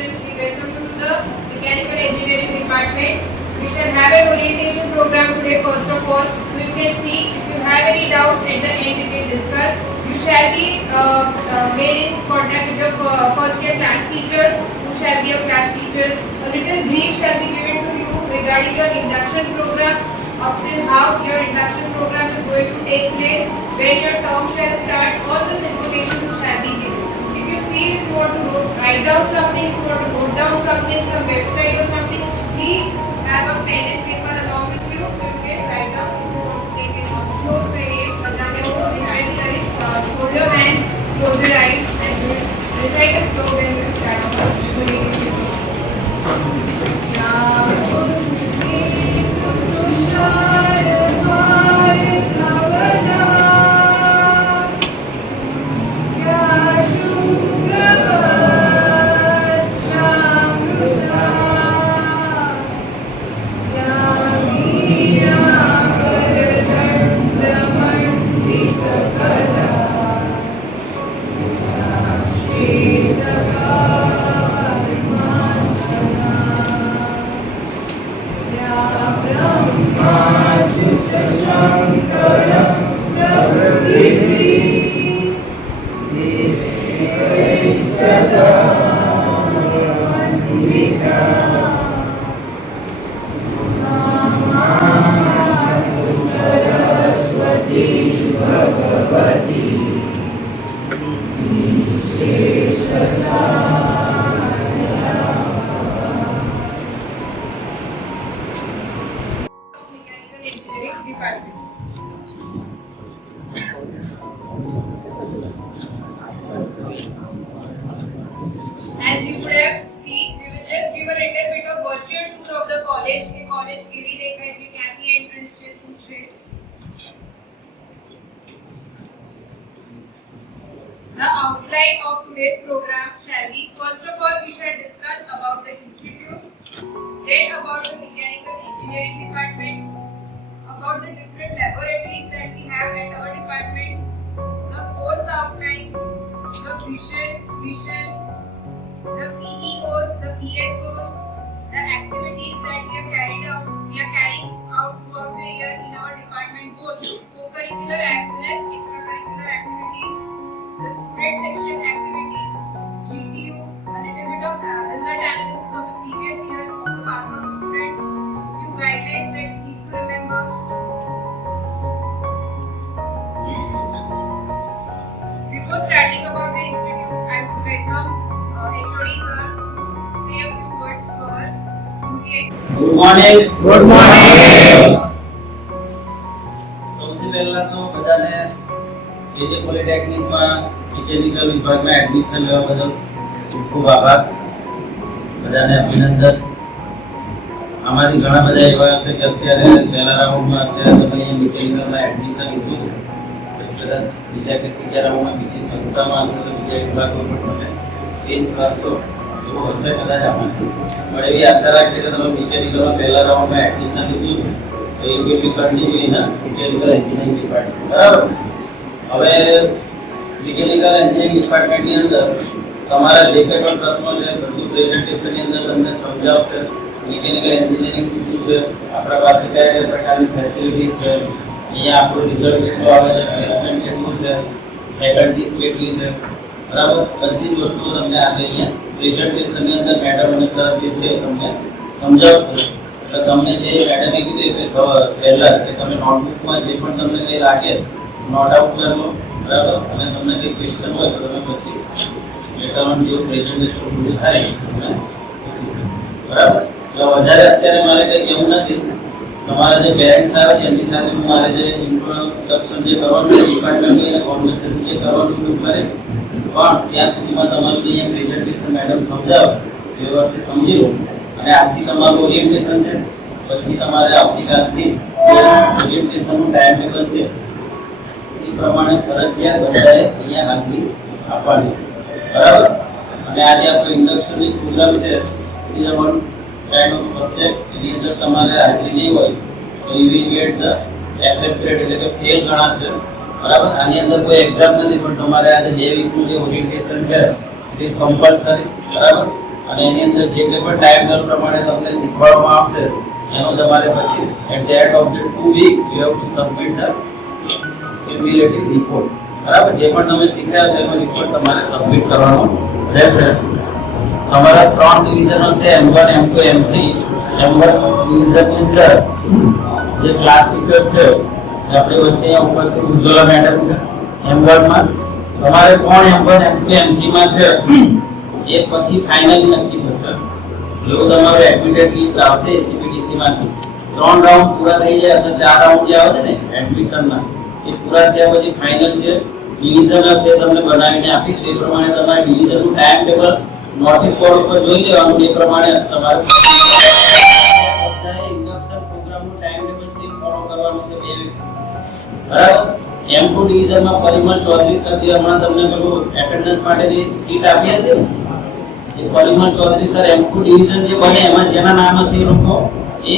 introduction. We welcome you to the Mechanical Engineering Department. We shall have an orientation program today first of all. So you can see, if you have any doubts at the end we can discuss. You shall be made in contact with your first year class teachers, who shall be your class teachers. A little brief shall be given to you regarding your induction program, up till how your induction program is going to take place, when your term shall start. All this information shall be given. If you feel you want to write down something, if you want to note down something, some website or something, please have a pen and paper along with you so you can write down. If you want to take it on floor, hold your hands, close your eyes, and recite a slogan and we'll start As you would have seen, we will just give a little bit of virtual tour of the college. The college કેવી દેખાય છે, ક્યાંથી entrance છે, શું છે. The outline of today's program shall be, first of all, we shall discuss about the institute, then about the mechanical engineering department, about the different laboratories that we have at our department, the course outline, the vision, the PEOs, the PSOs, the activities that we are carrying out throughout the year in our department, both co-curricular as well as extracurricular activities, the student section activities, GTU, a little bit of result analysis of the previous year of the pass out students, few guidelines that you need to remember. Before starting about the institute, I would welcome HOD sir to say a few words to our UDA. Good morning. Good morning. સૌથી પહેલા તો બધાને કેજે પોલિટેકનિકમાં mechanical વિભાગમાં admission લેવા બદલ ખૂબ ખૂબ આભાર. બધાને અભિનંદન. આમાંથી ઘણા બધા એવા હશે કે અત્યારે પહેલા રાઉન્ડમાં અત્યારે તમે અહીંયા મિકેનિકલમાં એડમિશન લીધું છે, પછી કદાચ બીજા કે ત્રીજા રાઉન્ડમાં બીજી સંસ્થામાં અથવા તો બીજા વિભાગમાં પણ તમે ચેન્જ કરશો એવું હશે કદાચ આમાંથી. પણ એવી આશા રાખીએ કે તમે મિકેનિકલમાં પહેલા રાઉન્ડમાં એડમિશન લીધું છે તો એ will be continue in mechanical engineering department. બરાબર. હવે મિકેનિકલ એન્જિનિયરિંગ ડિપાર્ટમેન્ટની અંદર તમારા જે કંઈ પણ પ્રશ્નો છે બધું પ્રેઝન્ટેશનની અંદર તમને સમજાવશે. મિકેનિકલ એન્જિનિયરિંગ શું છે, આપણા પાસે કયા કયા પ્રકારની ફેસિલિટીઝ છે, અહીંયા આપણું રિઝલ્ટ કેટલું આવે છે, પ્લેસમેન્ટ કેટલું છે, ફેકલ્ટીઝ કેટલી છે, બરાબર. બધી જ વસ્તુઓ તમને આજે અહીંયા પ્રેઝન્ટેશનની અંદર મેડમ અને સર જે છે તમને સમજાવશે. એટલે તમને જે મેડમે કીધું કે પહેલાં કે તમે નોટબુકમાં જે પણ તમને કંઈ લાગે નોટ આઉટ કરી લો, બરાબર. અને તમને કંઈ ક્વેશ્ચન હોય તો તમે પછી લેટર ઓન જે પ્રેઝન્ટેશન પૂરું થાય તમે પૂછી શકો, બરાબર. એટલે વધારે અત્યારે મારે કંઈ કહેવું નથી. તમારા જે પેરેન્ટ્સ આવે છે એમની સાથે હું મારે જે ઇન્ટ્રોડક્શન જે કરવાનું છે ડિપાર્ટમેન્ટની અને કોન્વર્સેશન જે કરવાનું છે કરે, પણ ત્યાં સુધીમાં તમારું જે અહીંયા પ્રેઝન્ટેશન મેડમ સમજાવે એ વખતે સમજી લો. અને આજથી તમારું ઓરિએન્ટેશન છે, પછી તમારે આવતીકાલથી ઓરિએન્ટેશનનું ટાઈમ ટેબલ છે એ પ્રમાણે ફરજિયાત બધાએ અહીંયા હાજરી આપવાની, બરાબર. અને આજે આપણો ઇન્ડક્શનની પ્રોગ્રામ છે, is a one kind of subject. એની અંદર તમારે હાજરી નહીં હોય તો you will get the affected એટલે કે ફેલ ગણાશે, બરાબર. આની અંદર કોઈ એક્ઝામ નથી, પણ તમારે આજે 2 વીકનું જે ઓરિએન્ટેશન છે ઇટ ઇઝ કમ્પલસરી, બરાબર. અને એની અંદર જે કંઈ પણ ટાઈમ ટેબલ પ્રમાણે તમને શીખવાડવામાં આવશે એનો તમારે પછી at the end of the 2 week you have to submit the cumulative report. બરાબર, જે પણ તમે શીખ્યા છે એનો રિપોર્ટ તમારે સબમિટ કરવાનો રહેશે. તમારા 3 ડિવિઝન હશે, M1, M2, M3. M1 ડિવિઝનની અંદર જે ક્લાસ ટીચર છે એ આપણી વચ્ચે અહીંયા ઉપસ્થિત ઉજ્જવલા મેડમ છે. M1 માં તમારે કોણ M1, M2, M3 માં છે એ પછી ફાઇનલી નક્કી થશે. જો તમારો એડમિટેડ લિસ્ટ આવશે એસીપીટીસી માંથી 3 રાઉન્ડ પૂરા થઈ જાય તો 4 રાઉન્ડ જે આવે છે ને એડમિશનના એ પૂરા થયા પછી ફાઇનલ જે ડિવિઝન હશે તમને બનાવીને આપી તે પ્રમાણે તમારે ડિવિઝનનું ટાઈમ ટેબલ નોટિસ બોર્ડ ઉપર જોઈ લેવાનું. એ પ્રમાણે તમારે બધાએ ઇન્ડક્શન પ્રોગ્રામનું ટાઈમ ટેબલ છે ફોલો કરવાનું છે 2 વીક. બરાબર. M2 ડિવિઝનમાં પરિમલ ચૌધરી સર જે હમણાં તમને પેલું એટેન્ડન્સ માટેની સીટ આપી હતી એ Parimal Chaudhari sir M2 division જે બને એમાં જેના નામ હશે એ લોકો એ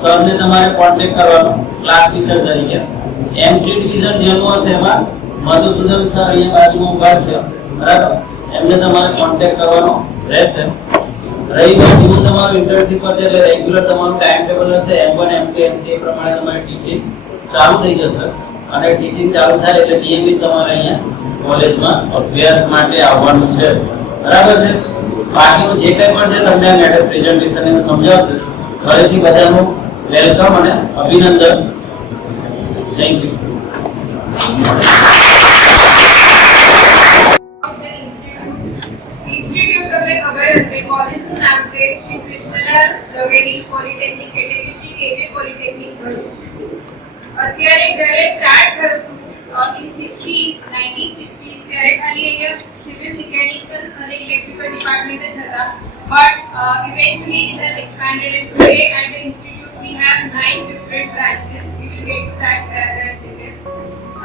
સરને તમારે કોન્ટેક્ટ કરવાનો ક્લાસ ટીચર તરીકે. M3 ડિવિઝન જેનું હશે એમાં મધુસૂદન સર અહીંયા બાજુમાં ઊભા છે. બરાબર, એમને તમારે કોન્ટેક્ટ કરવાનો રહેશે. રહી વાત જેવું તમારું ઇન્ટર્નશિપ હશે એટલે રેગ્યુલર તમારું ટાઈમ ટેબલ હશે M1, M2, M3 એ પ્રમાણે તમારી ટીચિંગ ચાલુ થઈ જશે. અને ટીચિંગ ચાલુ થાય એટલે નિયમિત તમારે અહીંયા કોલેજમાં અભ્યાસ માટે આવવાનું છે. બરાબર છે. બાકીનું જે કંઈ પણ છે તમને મેડમ પ્રેઝન્ટેશન એને સમજાવશે. ફરીથી બધાનું વેલકમ અને અભિનંદન. Thank you. ઇન્સ્ટિટ્યૂટ તમને ખબર હશે, કોલેજનું નામ છે શ્રી કૃષ્ણલાલ ઝવેરી પોલિટેકનિક એટલે કે શ્રી કેજે પોલિટેકનિક ભરૂચ. અત્યારે જ્યારે સ્ટાર્ટ થયું હતું in 1960s ત્યારે ખાલી અહીંયા સિવિલ મિકેનિકલ અને ઇલેક્ટ્રિકલ ડિપાર્ટમેન્ટ જ હતા. But eventually it has expanded, and today at the institute we have 9 different branches. We will get to that later.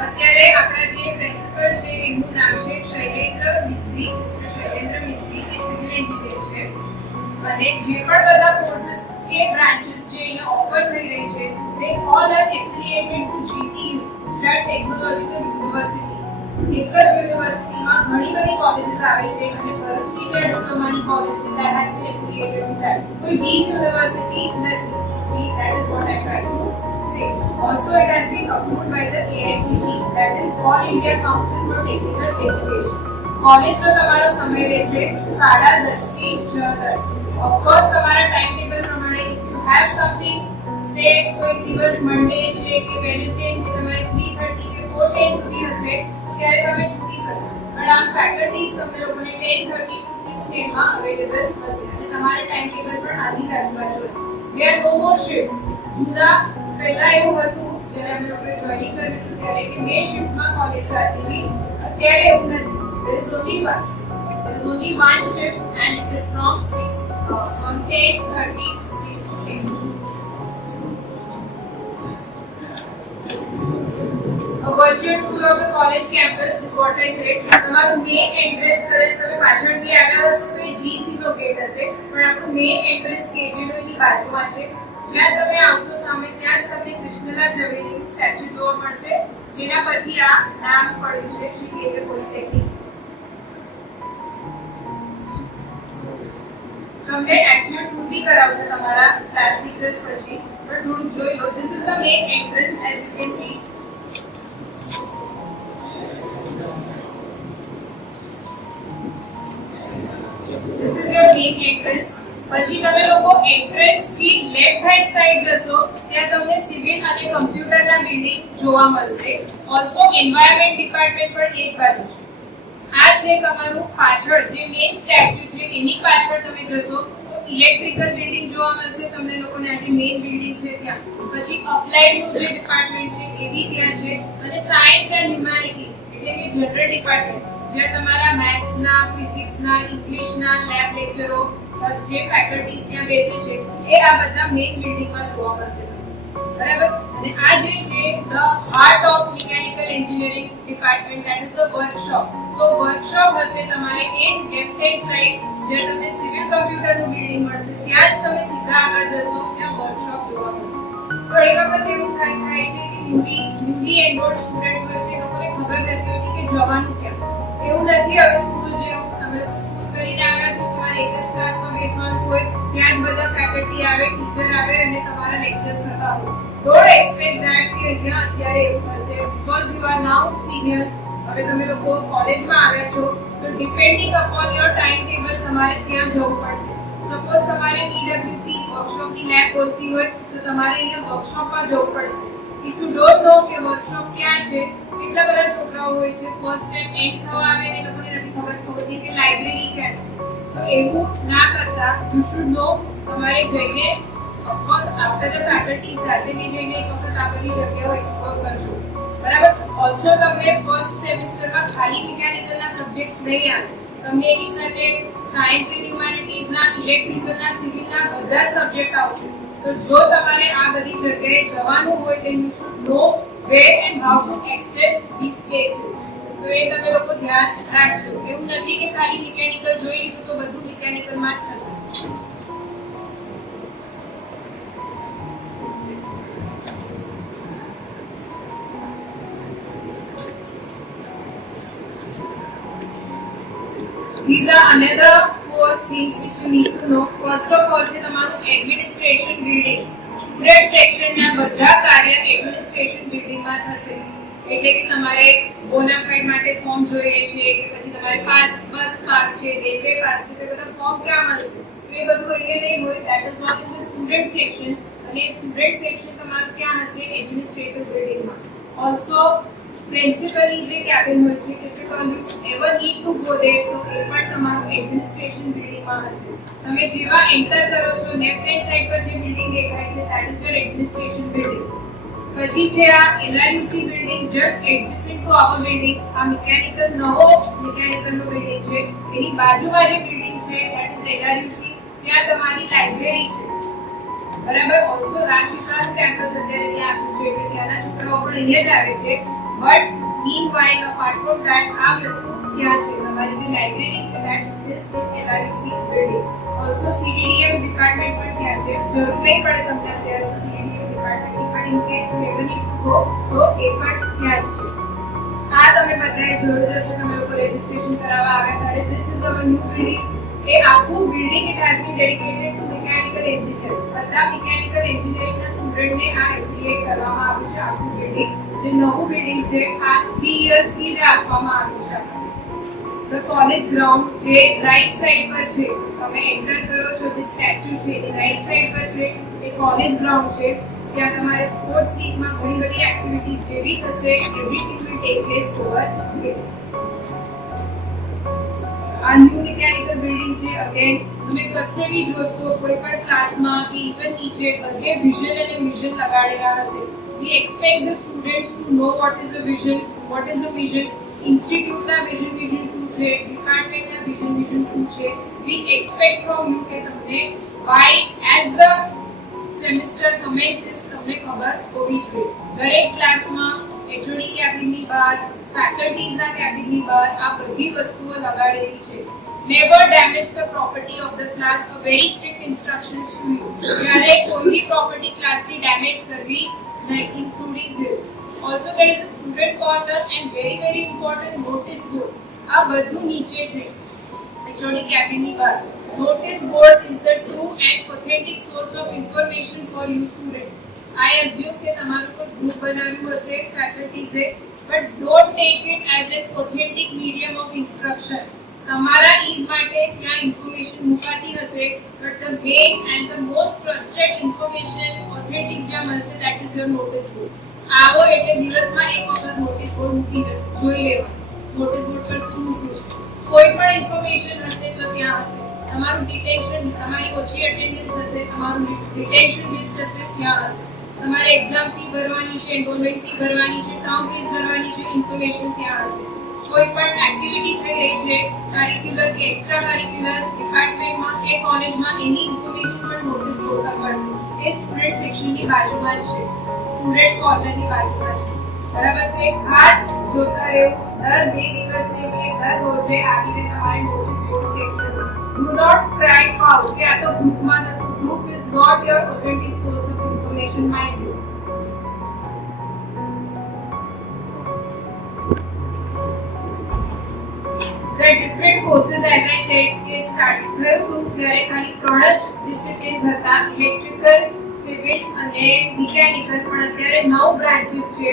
અત્યારે આપણા જે પ્રિન્સિપલ છે એનું નામ છે શૈલેન્દ્ર મિસ્ત્રી. મિસ્ટર શૈલેન્દ્ર મિસ્ત્રી એ સિવિલ એન્જિનિયર છે અને જે પણ બધા કોર્सेस કે બ્રાન્ચીસ જે અહીંયા ઓફર થઈ રહી છે they all are affiliated to GTU, Gujarat technological university. એક જ યુનિવર્સિટીમાં ઘણી બધી કોલેજીસ આવે છે અને ભરૂચની જે ડિપ્લોમાની કોલેજ છે that has been affiliated with that. કોઈ ડીપ યુનિવર્સિટી નથી. That is what I try to say. Also, it has been approved by the AICT, that is All India Council for Technical Education. કોલેજનો તમારો સમય રહેશે 10:30 થી 6:10. Of course, તમારા time table પ્રમાણે if you have something, say કોઈ દિવસ મંડે છે કે વેડનેસડે છે તમારે 3:30 કે 4:10 સુધી હશે ત્યારે તમે છૂટી શકશો. પણ આ ફેકલ્ટીઝ તમને લોકોને 10:30 to 6:10 માં અવેલેબલ હશે અને તમારા ટાઈમ ટેબલ પણ આની જ આજુબાજુ હશે. There are no more shifts. જુદા પહેલા એવું હતું જ્યારે અમે લોકોએ જોઈનિંગ કર્યું હતું ત્યારે કે 2 શિફ્ટમાં કોલેજ ચાલતી હતી. અત્યારે એવું નથી. There is only one shift and it is from 10:30 to 6:10. A virtual tour of the college campus is what I said. તમારું મેઇન એન્ટ્રન્સ કદાચ તમે પાછળથી આવ્યા હશો તો એ GC નો ગેટ હશે, પણ આપણું મેઇન એન્ટ્રન્સ કેજે નો એની બાજુમાં છે. જ્યાં તમે આવશો સામે ત્યાં જ તમને કૃષ્ણલાલ ઝવેરીનું સ્ટેચ્યુ જોવા મળશે, જેના પરથી આ નામ પડ્યું છે શ્રી કેજે પોલિટેકનિક. તમને એક્ચ્યુઅલ ટૂર બી કરાવશે તમારા ક્લાસ ટીચર્સ પછી, પણ થોડુંક જોઈ લો. This is the main entrance as you can see. This is your main entrance. પછી તમે લોકો એન્ટ્રન્સ થી લેફ્ટ હેન્ડ સાઈડ જશો ત્યાં તમને સિવિલ અને કમ્પ્યુટરના બિલ્ડિંગ જોવા મળશે. ઓલસો એન્વાયરમેન્ટ ડિપાર્ટમેન્ટ પણ એ જ બાજુ છે. આ છે તમારું પાછળ જે મેઇન સ્ટેચ્યુ છે એની પાછળ તમે જશો તો ઇલેક્ટ્રિકલ બિલ્ડિંગ જોવા મળશે તમને લોકોને. આ જે મેઇન બિલ્ડિંગ છે ત્યાં પછી અપ્લાઇડનું જે ડિપાર્ટમેન્ટ છે એ બી ત્યાં છે અને સાયન્સ એન્ડ હ્યુમેનિટીઝ એટલે કે જનરલ ડિપાર્ટમેન્ટ જ્યાં તમારા મેથ્સના, ફિઝિક્સના, ઇંગ્લિશના લેબ લેક્ચરો જે ફેકલ્ટીઝ ત્યાં બેસે છે એ આ બધા મેઇન બિલ્ડિંગમાં જોવા મળશે. બરાબર. અને આ જે છે the heart of mechanical engineering department that is the workshop. તો વર્કશોપ હશે તમારે એ જ લેફ્ટ હેન્ડ સાઈડ જ્યાં તમને સિવિલ કમ્પ્યુટરનું બિલ્ડિંગ મળશે ત્યાં જ તમે સીધા આગળ જશો ત્યાં વર્કશોપ જોવા મળશે. પણ એ વખતે એવું થાય છે કે ન્યૂલી એનરોલ્ડ સ્ટુડન્ટ્સ હોય છે એ લોકોને ખબર નથી હોતી કે જવાનું ક્યાં. એવું નથી હવે સ્કૂલ જેવું તમે લોકો સ્કૂલ કરીને આવ્યા છો તમારે તમારે એક જ ક્લાસમાં બેસવાનું હોય, ત્યાં જ બધા ફેકલ્ટી આવે, ટીચર આવે અને તમારા લેક્ચર્સ થતા હોય. ડોન્ટ એક્સપેક્ટ ધેટ કે અહીંયા અત્યારે એવું હશે, because you are now seniors. હવે તમે લોકો કોલેજમાં આવ્યા છો, તો depending upon your time table તમારે ત્યાં જવું પડશે. સપોઝ તમારે EWP વર્કશોપની લેબ બોલતી હોય તો તમારે અહીંયા વર્કશોપમાં જવું પડશે. ઇફ યુ ડોન્ટ નો કે વર્કશોપ ક્યાં છે, કેટલા બધા છોકરાઓ હોય છે ફર્સ્ટ સેમ એન્ડ થવા આવે ને લોકોને નથી ખબર પડતી કે લાઇબ્રેરી ક્યાં છે. તો એવું ના કરતા યુ શુડ નો, તમારે જઈને ઓફકોર્સ આફ્ટર ધ ફેકલ્ટી જાતે બી જઈને એક વખત આ બધી જગ્યાઓ એક્સપ્લોર કરજો, બરાબર. ઓલ્સો તમને ફર્સ્ટ સેમેસ્ટરમાં ખાલી મિકેનિકલના સબ્જેક્ટ્સ નહીં આવે, તમને એની સાથે સાયન્સ એન્ડ હ્યુમેનિટીઝના, ઇલેક્ટ્રિકલના, સિવિલના બધા જ સબ્જેક્ટ આવશે. તો જો તમારે આ બધી જગ્યાએ જવાનું હોય then you should know where and how to access these places. તો એ તમે લોકો ધ્યાન રાખજો. એવું નથી કે ખાલી મિકેનિકલ જોઈ લીધું તો બધું મિકેનિકલમાં જ થશે. These are another 4 things which you need to know. First of all છે તમારું એડમિનિસ્ટ્રેશન બિલ્ડિંગ. સ્ટુડન્ટ સેક્શનના બધા કાર્ય એડમિનિસ્ટ્રેશન બિલ્ડિંગમાં થશે. એટલે કે તમારે બોનાફાઇડ માટે ફોર્મ જોઈએ છે કે પછી તમારે બસ પાસ છે, રેલવે પાસ છે, તો બધા ફોર્મ ક્યાં મળશે? તો એ બધું અહીંયા નહીં હોય. That is not in the student section. અને સ્ટુડન્ટ સેક્શન તમારું ક્યાં હશે? એડમિનિસ્ટ્રેટિવ બિલ્ડિંગમાં. ઓલ્સો પ્રિન્સિપલની જે કેબિન હોય છે, if you ever need to go there, તો એ પણ તમારું એડમિનિસ્ટ્રેશન બિલ્ડિંગમાં હશે. તમે જેવા એન્ટર કરો છો, લેફ્ટ હેન્ડ સાઈડ પર જે બિલ્ડિંગ દેખાય છે that is your administration building. પછી છે આ LRUC building, just adjacent to our building. આ મિકેનિકલ નવો મિકેનિકલનો બિલ્ડિંગ છે, એની બાજુમાં જે બિલ્ડિંગ છે ધેટ ઇઝ LRUC. ત્યાં તમારી લાઇબ્રેરી છે, બરાબર. ઓલ્સો રાજપીપળાનું કેમ્પસ અત્યારે ત્યાં આપ્યું છે, એટલે ત્યાંના છોકરાઓ પણ અહીંયા જ આવે છે. But meanwhile apart from that આ વસ્તુ ત્યાં છે, તમારી જે લાઇબ્રેરી છે that is in LRUC building. Also CDDM department પણ ત્યાં છે. જરૂર નહીં પડે તમને અત્યારે તો CDDM ડિપાર્ટમેન્ટની, પણ in case you ever need to go તો એ પણ ત્યાં જ છે. આ તમે બધાએ જોયું હશે, તમે લોકો રજિસ્ટ્રેશન કરાવવા આવ્યા ત્યારે. This is our new building. એ આખું building it has been dedicated two mechanical engineers. બધા મિકેનિકલ એન્જિનિયરિંગના સ્ટુડન્ટને આ એફિલિએટ કરવામાં આવ્યું છે. આખું બિલ્ડિંગ જે નવું બિલ્ડિંગ છે આ 3 યર્સથી જ આપવામાં આવ્યું છે. ધ કોલેજ ગ્રાઉન્ડ જે રાઈટ સાઈડ પર છે, તમે એન્ટર કરો છો જે સ્ટેચ્યુ છે એ રાઈટ સાઈડ પર છે, એ કોલેજ ગ્રાઉન્ડ છે. ત્યાં તમારે સ્પોર્ટ્સ વીકમાં ઘણી બધી એક્ટિવિટીઝ જેવી થશે. Everything will take place over here. આ ન્યૂ મિકેનિકલ બિલ્ડિંગ છે. અગેન તમે કશે બી જોશો, કોઈ પણ ક્લાસમાં કે ઇવન નીચે બધે વિઝન અને મિશન લગાડેલા હશે. We expect the students to know what is a vision, what is a vision, instituteના vision શું છે, departmentના vision શું છે. We expect from you કે તમને why as the semester commences તમને ખબર હોવી જોઈએ. દરેક ક્લાસમાં HOD કેબિનની બહાર, ફેકલ્ટીઝના કેબિનની બહાર આ બધી વસ્તુઓ લગાડેલી છે. Never damage the property of the class. A very strict instructions to you. જ્યારે કોઈ બી પ્રોપર્ટી ક્લાસની ડેમેજ કરવી નહીં, including this. Also there is a student corner and very important notice board. આ બધું નીચે છે HOD કેબિનની બહાર. Notice board is the true and authentic source of information for you students. I assume કે તમારું કોઈ ગ્રુપ બનાવ્યું હશે ફેકલ્ટીઝે, but don't take it as an authentic medium of instruction. તમારા ઈઝ માટે ત્યાં ઇન્ફોર્મેશન મુકાતી હશે, but the main and the most trusted information authentic જ્યાં મળશે that is your notice board. આવો એટલે દિવસમાં એક વખત નોટિસ બોર્ડ મૂકી જોઈ લેવાનું. નોટિસ બોર્ડ પર શું મૂક્યું છે, કોઈ પણ ઇન્ફોર્મેશન હશે તો ત્યાં હશે. તમારું ડિટેન્શન, તમારી ઓછી અટેન્ડન્સ હશે, તમારું ડિટેન્શન લિસ્ટ હશે, ત્યાં હશે. તમારે એક્ઝામ ફી ભરવાની છે, એનરોલમેન્ટ ફી ભરવાની છે, ટર્મ ફીસ ભરવાની છે, ઇન્ફોર્મેશન ત્યાં હશે. કોઈ પણ એક્ટિવિટી થઈ રહી છે, કરિક્યુલર કે એક્સ્ટ્રા કરિક્યુલર ડિપાર્ટમેન્ટમાં કે કોલેજમાં, એની ઇન્ફોર્મેશન પણ નોટિસ બોર્ડ પર મળશે. એ સ્ટુડન્ટ સેક્શનની બાજુમાં જ છે, સ્ટુડન્ટ કોર્નરની બાજુમાં છે, બરાબર. તો એક ખાસ જોતા રહેવું. દર 2 દિવસે કે દર રોજે આવીને તમારે નોટિસ બોર્ડ ચેક કરવું. ડુ નોટ ક્રાય ફાઉલ કે આ તો ગ્રુપમાં નતું. Group is not your authentic source of information, mind you. The different courses, as I said, કે સ્ટાર્ટ થયું હતું ત્યારે ખાલી 3 જ ડિસિપ્લિન્સ હતા, ઇલેક્ટ્રિકલ, સિવિલ અને મિકેનિકલ. પણ અત્યારે 9 બ્રાન્ચીસ છે,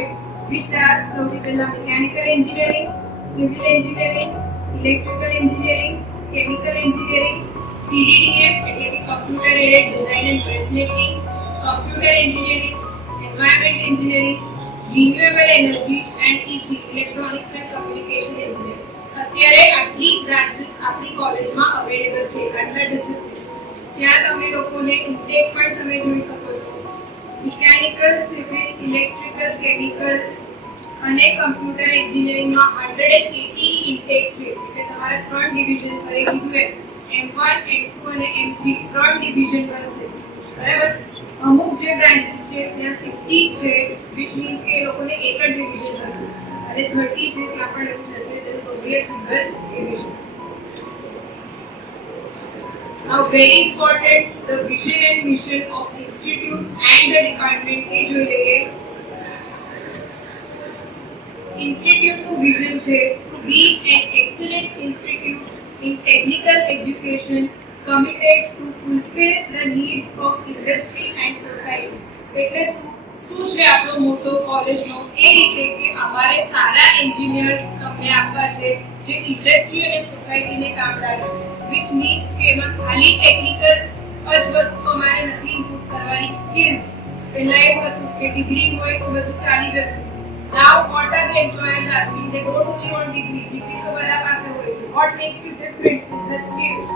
which are સૌથી પહેલા mechanical engineering, civil engineering, electrical engineering, chemical engineering, CDDM એટલે કે computer aided design and dress making, computer engineering, environment engineering, renewable energy and EC electronics and communication engineering. અત્યારે આટલી branches આપણી કોલેજમાં available છે, આટલા ડિસિપ્લિન્સ. ત્યાં તમે લોકોને ઇન્ટેક પણ તમે જોઈ શકો છો. મિકેનિકલ, સિવિલ, ઇલેક્ટ્રિકલ, કેમિકલ અને કમ્પ્યુટર એન્જિનિયરિંગમાં 180 ની ઇન્ટેક છે. એટલે તમારા 3 ડિવિઝન સરે કીધું એમ M1, M2 અને M3 3 ડિવિઝન બનશે. બરાબર? અમુક જે બ્રાન્ચીસ છે ત્યાં 60 છે, which means કે એ લોકોને એક જ ડિવિઝન હશે. અને 30 છે ત્યાં પણ એવું થશે, there is only a single division. Now very important, the vision and mission of the institute and the department એ જોઈ લઈએ. Institute નું vision છે to be an excellent institute in technical education committed to fulfill the needs of industry and society. એટલે શું છે આપણો મોટો કોલેજનો? એ રીતે કે અમારે સારા એન્જિનિયર્સ તમને આપવા છે જે ઇન્ડસ્ટ્રી અને સોસાયટીને કામ લાગે, which means કે એમાં ખાલી ટેકનિકલ જ વસ્તુ અમારે નથી ઇમ્પ્રૂવ કરવાની, સ્કિલ્સ. પહેલા એવું હતું કે ડિગ્રી હોય તો બધું ચાલી જતું. Now what are the employers asking? They don't only want degrees. Degrees તો બધા પાસે હોય છે. What makes you different is the skills.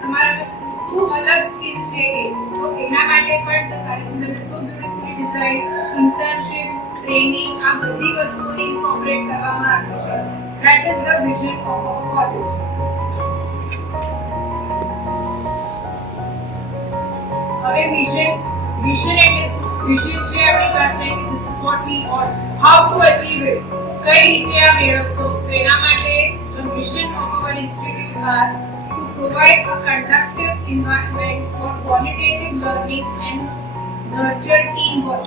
તમારામાં શું અલગ સ્કિલ છે એ. તો એના માટે પણ the curriculum is so beautifully designed. Internships, training, આ બધી વસ્તુઓને ઇન્કોર્પોરેટ કરવામાં આવી છે. That is the vision of our college. હવે મિશન એટલે શું? વિઝન છે આપણી પાસે કે this is what we want. How to achieve it? કઈ રીતે આ મેળવશો? તો એના માટે the mission of our institute are to provide a conducive environment for qualitative learning and nurture teamwork.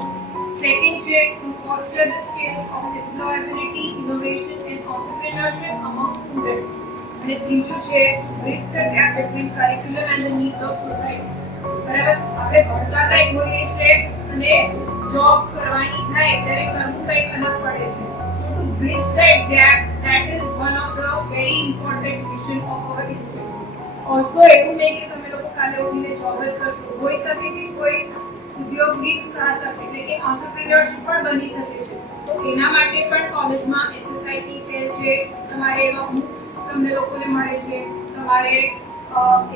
Second છે to foster the skills of employability, innovation and entrepreneurship among students. અને ત્રીજું છે to bridge the gap between curriculum and the needs of society. બરાબર? આપણે ભણતા કંઈક હોઈએ છીએ અને જોબ કરવાની થાય ત્યારે કરવું કંઈક અલગ પડે છે. So to bridge that gap, that is one of the very important mission of our institute. Also એવું નહીં કે તમે લોકો કાલે ઉઠીને જોબ જ કરશો. હોઈ શકે કે કોઈ ઉદ્યોગિક સાહસક એટલે કે એન્ટરપ્રિન્યોરશિપ પણ બની શકે છે. તો એના માટે પણ કોલેજમાં SSIP સેલ છે. તમારે એવા બુક્સ તમને લોકોને મળે છે. તમારે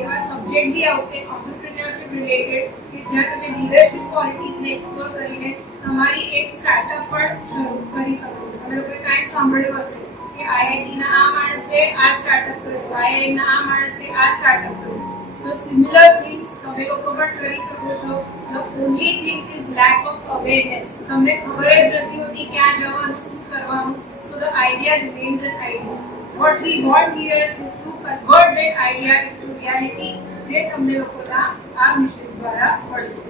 એવા સબ્જેક્ટ બી આવશે એન્ટરપ્રિન્યોરશિપ રિલેટેડ કે જ્યાં તમે લીડરશિપ ક્વોલિટીઝને એક્સપ્લોર કરીને તમારી એક સ્ટાર્ટઅપ પણ શરૂ કરી શકો છો. તમે લોકોએ કાંઈક સાંભળ્યું હશે કે IITના આ માણસે આ સ્ટાર્ટઅપ કર્યું, IIMના આ માણસે આ સ્ટાર્ટઅપ કર્યું. તો સિમિલર થિંગ્સ તમે લોકો પણ કરી શકો છો. The only thing is lack of awareness. તમને ખબર જ નથી હોતી ક્યાં જવાનું, શું કરવાનું. So the idea remains an idea. What we want here is to convert that idea into reality, જે તમને લોકોના આ મિશન દ્વારા મળશે.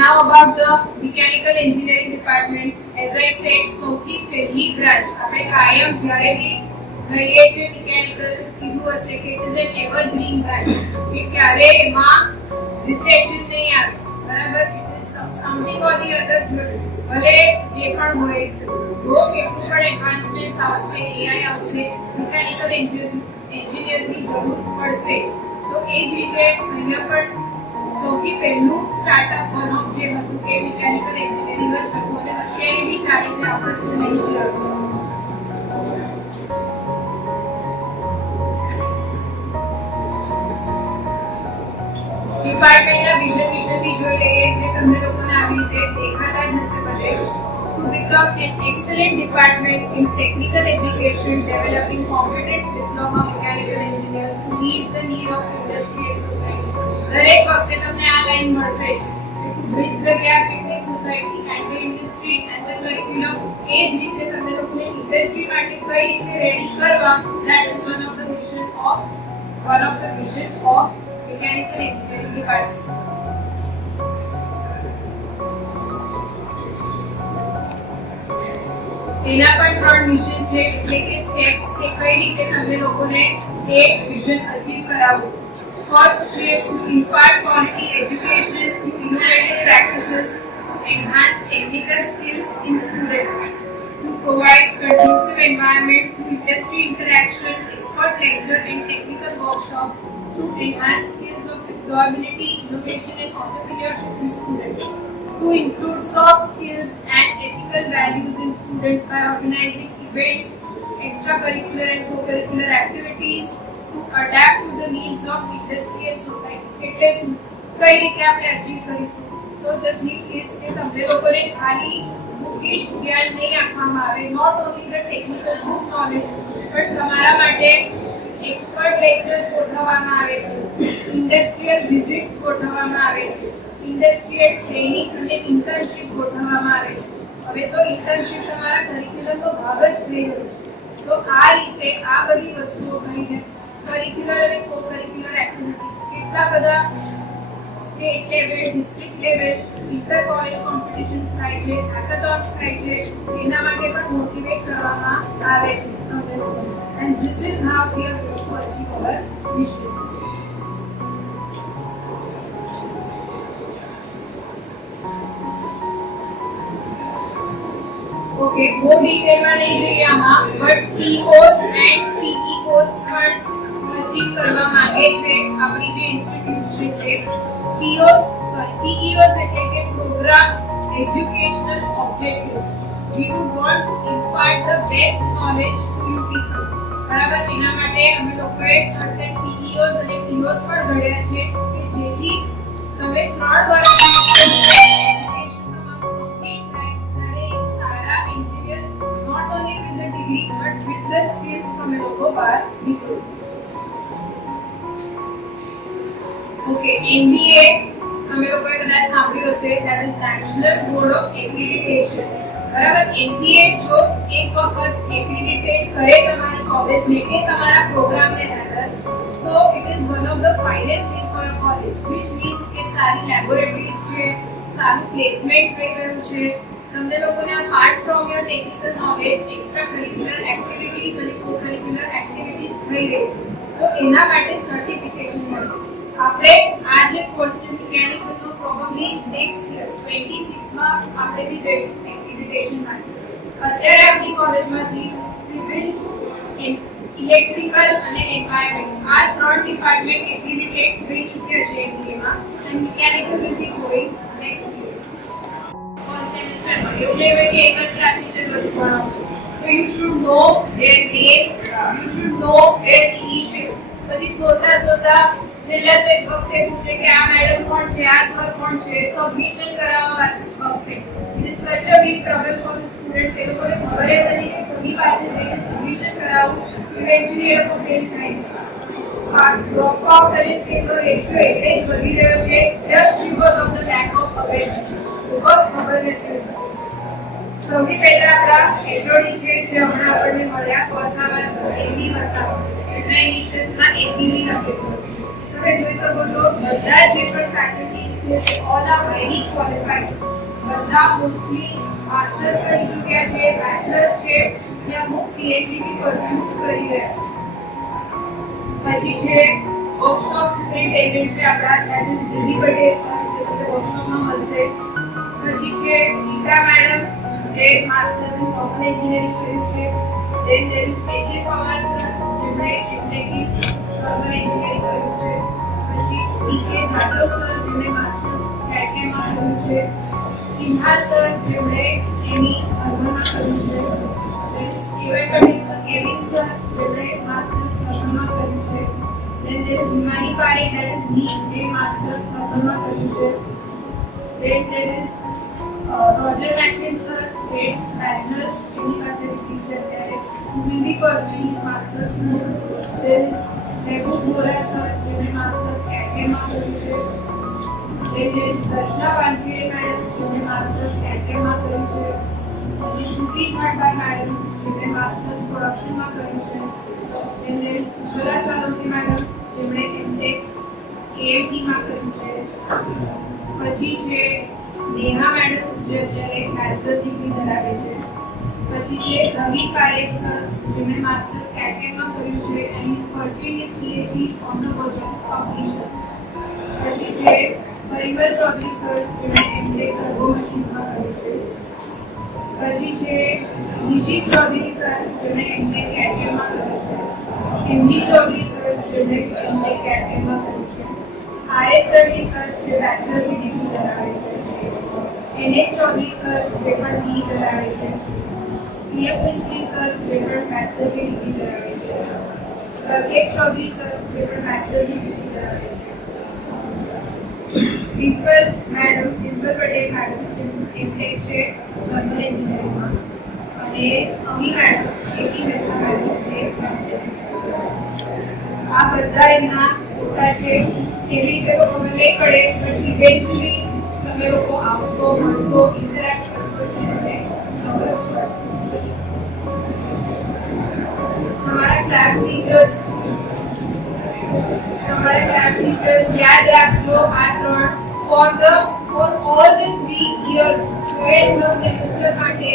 Now about the mechanical engineering department, as I said, સૌથી પહેલી બ્રાન્ચ આપણે કાયમ જ્યારે બી લઈએ છીએ મિકેનિકલ કીધું હશે કે it is N evergreen branch, કે ક્યારે એમાં રિસેશન નહીં આવે. બરાબર? It is something or the other good. ભલે જે પણ હોય તો કેટલું પણ એડવાન્સમેન્ટ્સ આવશે, AI આવશે, મિકેનિકલ એન્જિનિયર્સની જરૂર પડશે. તો એ જ રીતે અહીંયા પણ સૌથી પહેલું સ્ટાર્ટઅપ બનો જે હતું કે મિકેનિકલ એન્જિનિયરિંગ જ હતું અને અત્યારે બી ચાલે છે આપણે સો મેની યર્સ. ડિપાર્ટમેન્ટના વિઝન બી જોઈ લઈએ જે તમને લોકોને આવી રીતે દેખાતા જ હશે બધે. To become an excellent department in technical education, developing competent diploma mechanical engineers to meet the need of industry and society. દરેક વખતે તમને આ લાઈન મળશે to bridge the gap between society and the industry and the curriculum. એ જ રીતે તમને લોકોને industry માટે કઈ રીતે રેડી કરવા, that is one of the vision of mechanical engineering department. એના પણ 3 વિઝન છે, એટલે કે સ્ટેપ્સ કે કઈ રીતે તમે લોકોને એ વિઝન અચીવ કરાવવું. ફર્સ્ટ છે to impart quality education through innovative practices to enhance technical skills in students, to provide conducive environment through industry interaction, expert lecture and technical workshop to enhance skills of employability, innovation and entrepreneurship in students, to include soft skills and ethical values in students by organizing events, extracurricular and co-curricular activities, to adapt to the needs of industry and society. એટલે શું કઈ રીતે આપણે achieve કરીશું? તો the thing is કે તમને લોકોને ખાલી બુકિશ જ્ઞાન નહીં આપવામાં આવે, not only the technical book knowledge, પણ તમારા માટે એક્સપર્ટ લેક્ચર્સ ગોઠવવામાં આવે છે, ઇન્ડસ્ટ્રીયલ વિઝિટ્સ ગોઠવવામાં આવે છે, ઇન્ડસ્ટ્રીયલ ટ્રેનિંગ અને ઇન્ટર્નશિપ ગોઠવવામાં આવે છે. હવે તો ઇન્ટર્નશિપ તમારા કરિક્યુલમનો ભાગ જ થઈ ગયો છે. તો આ રીતે આ બધી વસ્તુઓ કરીને કરિક્યુલર અને કો કરિક્યુલર એક્ટિવિટીઝ કેટલા બધા state level, district level, inter college competitions થાય છે, હેકાથોન્સ થાય છે, એના માટે પણ મોટિવેટ કરવામાં આવે છે તમને લોકોને. And this is how we are going to achieve our vision. Okay, બહુ ડિટેલમાં નહીં જઈએ આમાં, બટ POs એન્ડ PEOs પણ અચીવ કરવા માંગે છે આપણી જે ઇન્સ્ટિટ્યૂટ છે. PEOs એટલે કે program educational objectives. We would want to impart the best knowledge to you people. બરાબર, એના માટે અમે લોકોએ સર્ટેન PEOs અને POs પણ ઘડ્યા છે કે જેથી તમે 3 વર્ષમાં એજ્યુકેશન તમારું કમ્પ્લીટ થાય ત્યારે એક સારા engineer, not only with the degree but with the skills તમે લોકો બહાર નીકળો. ઓકે, MBA તમે લોકોએ કદાચ સાંભળ્યું હશે, that is national board of accreditation. બરાબર, MBA જો એક વખત એક્રેડિટેટ કરે તમારી કોલેજને કે તમારા પ્રોગ્રામને રાધર, તો it is one of the finest thing for your college, which means કે સારી લેબોરેટરીઝ છે, સારું પ્લેસમેન્ટ થઈ ગયું છે, તમને લોકોને apart from your technical knowledge extra curricular activities અને કો કરિક્યુલર એક્ટિવિટીઝ થઈ રહી છે. તો એના માટે સર્ટિફિકેશન મળે. આપણે આ જે કોર્સ છે મિકેનિકલનો, પ્રોબેબલી નેક્સ્ટ યર 26 માં આપણે બી જઈશું એક્રેડિટેશન માટે. અત્યારે આપણી કોલેજમાંથી સિવિલ, ઇલેક્ટ્રિકલ અને એન્વાયરમેન્ટ આ 3 ડિપાર્ટમેન્ટ એક્રેડિટેટ થઈ ચૂક્યા છે એમબીએમાં, અને mechanical will be going next year. First સેમેસ્ટરમાં એવું લેવાય કે એક જ ક્લાસ ટીચર બધું ભણાવશે, તો you should know their names, you should know their initials. પછી શોધતા છેલ્લા એક વખતે પૂછે કે આ મેડમ કોણ છે, આ સર કોણ છે, સબમિશન કરાવવા વખતે it is such a big trouble for the students. એ લોકોને ખબર જ નથી કે કોની પાસે જઈને સબમિશન કરાવવું, ઇવેન્ચ્યુઅલી એ લોકો ફેલ થાય છે. આ ડ્રોપ આઉટ અને ફેલનો રેશિયો એટલે જ વધી રહ્યો છે, just because of the lack of awareness, because ખબર નથી. સૌથી પહેલા આપણા એચઓડી છે જે હમણાં આપણને મળ્યા, વસાવા સર, એમડી વસાવા, એમના ઇનિશિયલ્સમાં એમબીવી લખેલું હશે. તમે જોઈ શકો છો બધા જે પણ ફેકલ્ટીઝ છે ઓલ આર વેરી ક્વોલિફાઈડ, બધા મોસ્ટલી માસ્ટર્સ કરી ચૂક્યા છે, બેચલર્સ છે અને અમુક પીએચડી બી પરસ્યુ કરી રહ્યા છે. પછી છે વર્કશોપ સુપરિન્ટેન્ડન્ટ છે આપણા, that is Didi Patel sir, જે તમને વર્કશોપમાં મળશે. પછી છે ગીતા મેડમ, જે માસ્ટર્સ ઇન થર્મલ એન્જિનિયરિંગ કર્યું છે. Then there is H.A. Pawar sir, જેમણે એમટેક ઇન થર્મલ એન્જિનિયરિંગ કર્યું છે. પછી D.K. જાદવ સર, જેમણે માસ્ટર્સ કેટકેમાં કર્યું છે. સિન્હા સર, જેમણે એમઈ થર્મલમાં કર્યું છે. Then K.Y. Patel sir, Kevin sir, જેમણે માસ્ટર્સ થર્મલમાં કર્યું છે. Then there is Himani Parekh, that is me, જે માસ્ટર્સ થર્મલમાં કર્યું છે. Then there is Roger Macklin sir, જે bachelor's એની પાસે લીધી છે અત્યારે, who will be pursuing his master's soon. There is Mehboob Bora sir, જેમણે માસ્ટર્સ કેટકેમાં કર્યું છે. Then there is Darshana Wankhede madam, જેમણે માસ્ટર્સ કેટકેમાં કર્યું છે. પછી શ્રુતિ છાટબાર મેડમ, જેમણે માસ્ટર્સ પ્રોડક્શનમાં કર્યું છે. Then there is Ujjwala Saloki madam, જેમણે એમટેક કેએમટીમાં કર્યું છે. પછી છે નેહા મેડમ, જે અત્યારે બેચલર્સ ડિગ્રી ધરાવે છે. પછી છે રવિ પારેખ સર, જેમણે માસ્ટર્સ કેટકેટમાં કર્યું છે and is pursuing his PhD on the versions of Ishan. પછી છે પરિમલ ચૌધરી સર, જેમણે એમટેક ટર્બો મશીન્સમાં કર્યું છે. પછી છે નિશિત ચૌધરી સર, જેમણે એમટેક કેટકેટમાં કર્યું છે. એમજી ચૌધરી સર, જેમણે એમટેક કેટકેટમાં કર્યું છે. આરએસ રવિ સર, જે બેચલરની ડિગ્રી ધરાવે છે. એનએચ ચૌધરી સર, જે પણ ડી ધરાવે છે. પીએમ મિસ્ત્રી સર, જે પણ બેચલરની ડિગ્રી ધરાવે છે. કલ્પેશ ચૌધરી સર, જે પણ બેચલરની ડિગ્રી ધરાવે છે. ડિમ્પલ પટેલ મેડમ, જે એમટેક છે થર્મલ એન્જિનિયરિંગમાં. અને અમી મેડમ, એટી મહેતા મેડમ, જે આ બધા એમના ફોટા છે. એવી રીતે તો ખબર નહીં પડે, પણ ઇવેન્ચ્યુઅલી તમે લોકો આવશો, મળશો, ઇન્ટરેક્ટ કરશો એટલે તમને ખબર પડશે. તમારા ક્લાસ ટીચર્સ યાદ રાખજો આ ત્રણ for all the 3 years છ સેમેસ્ટર માટે એ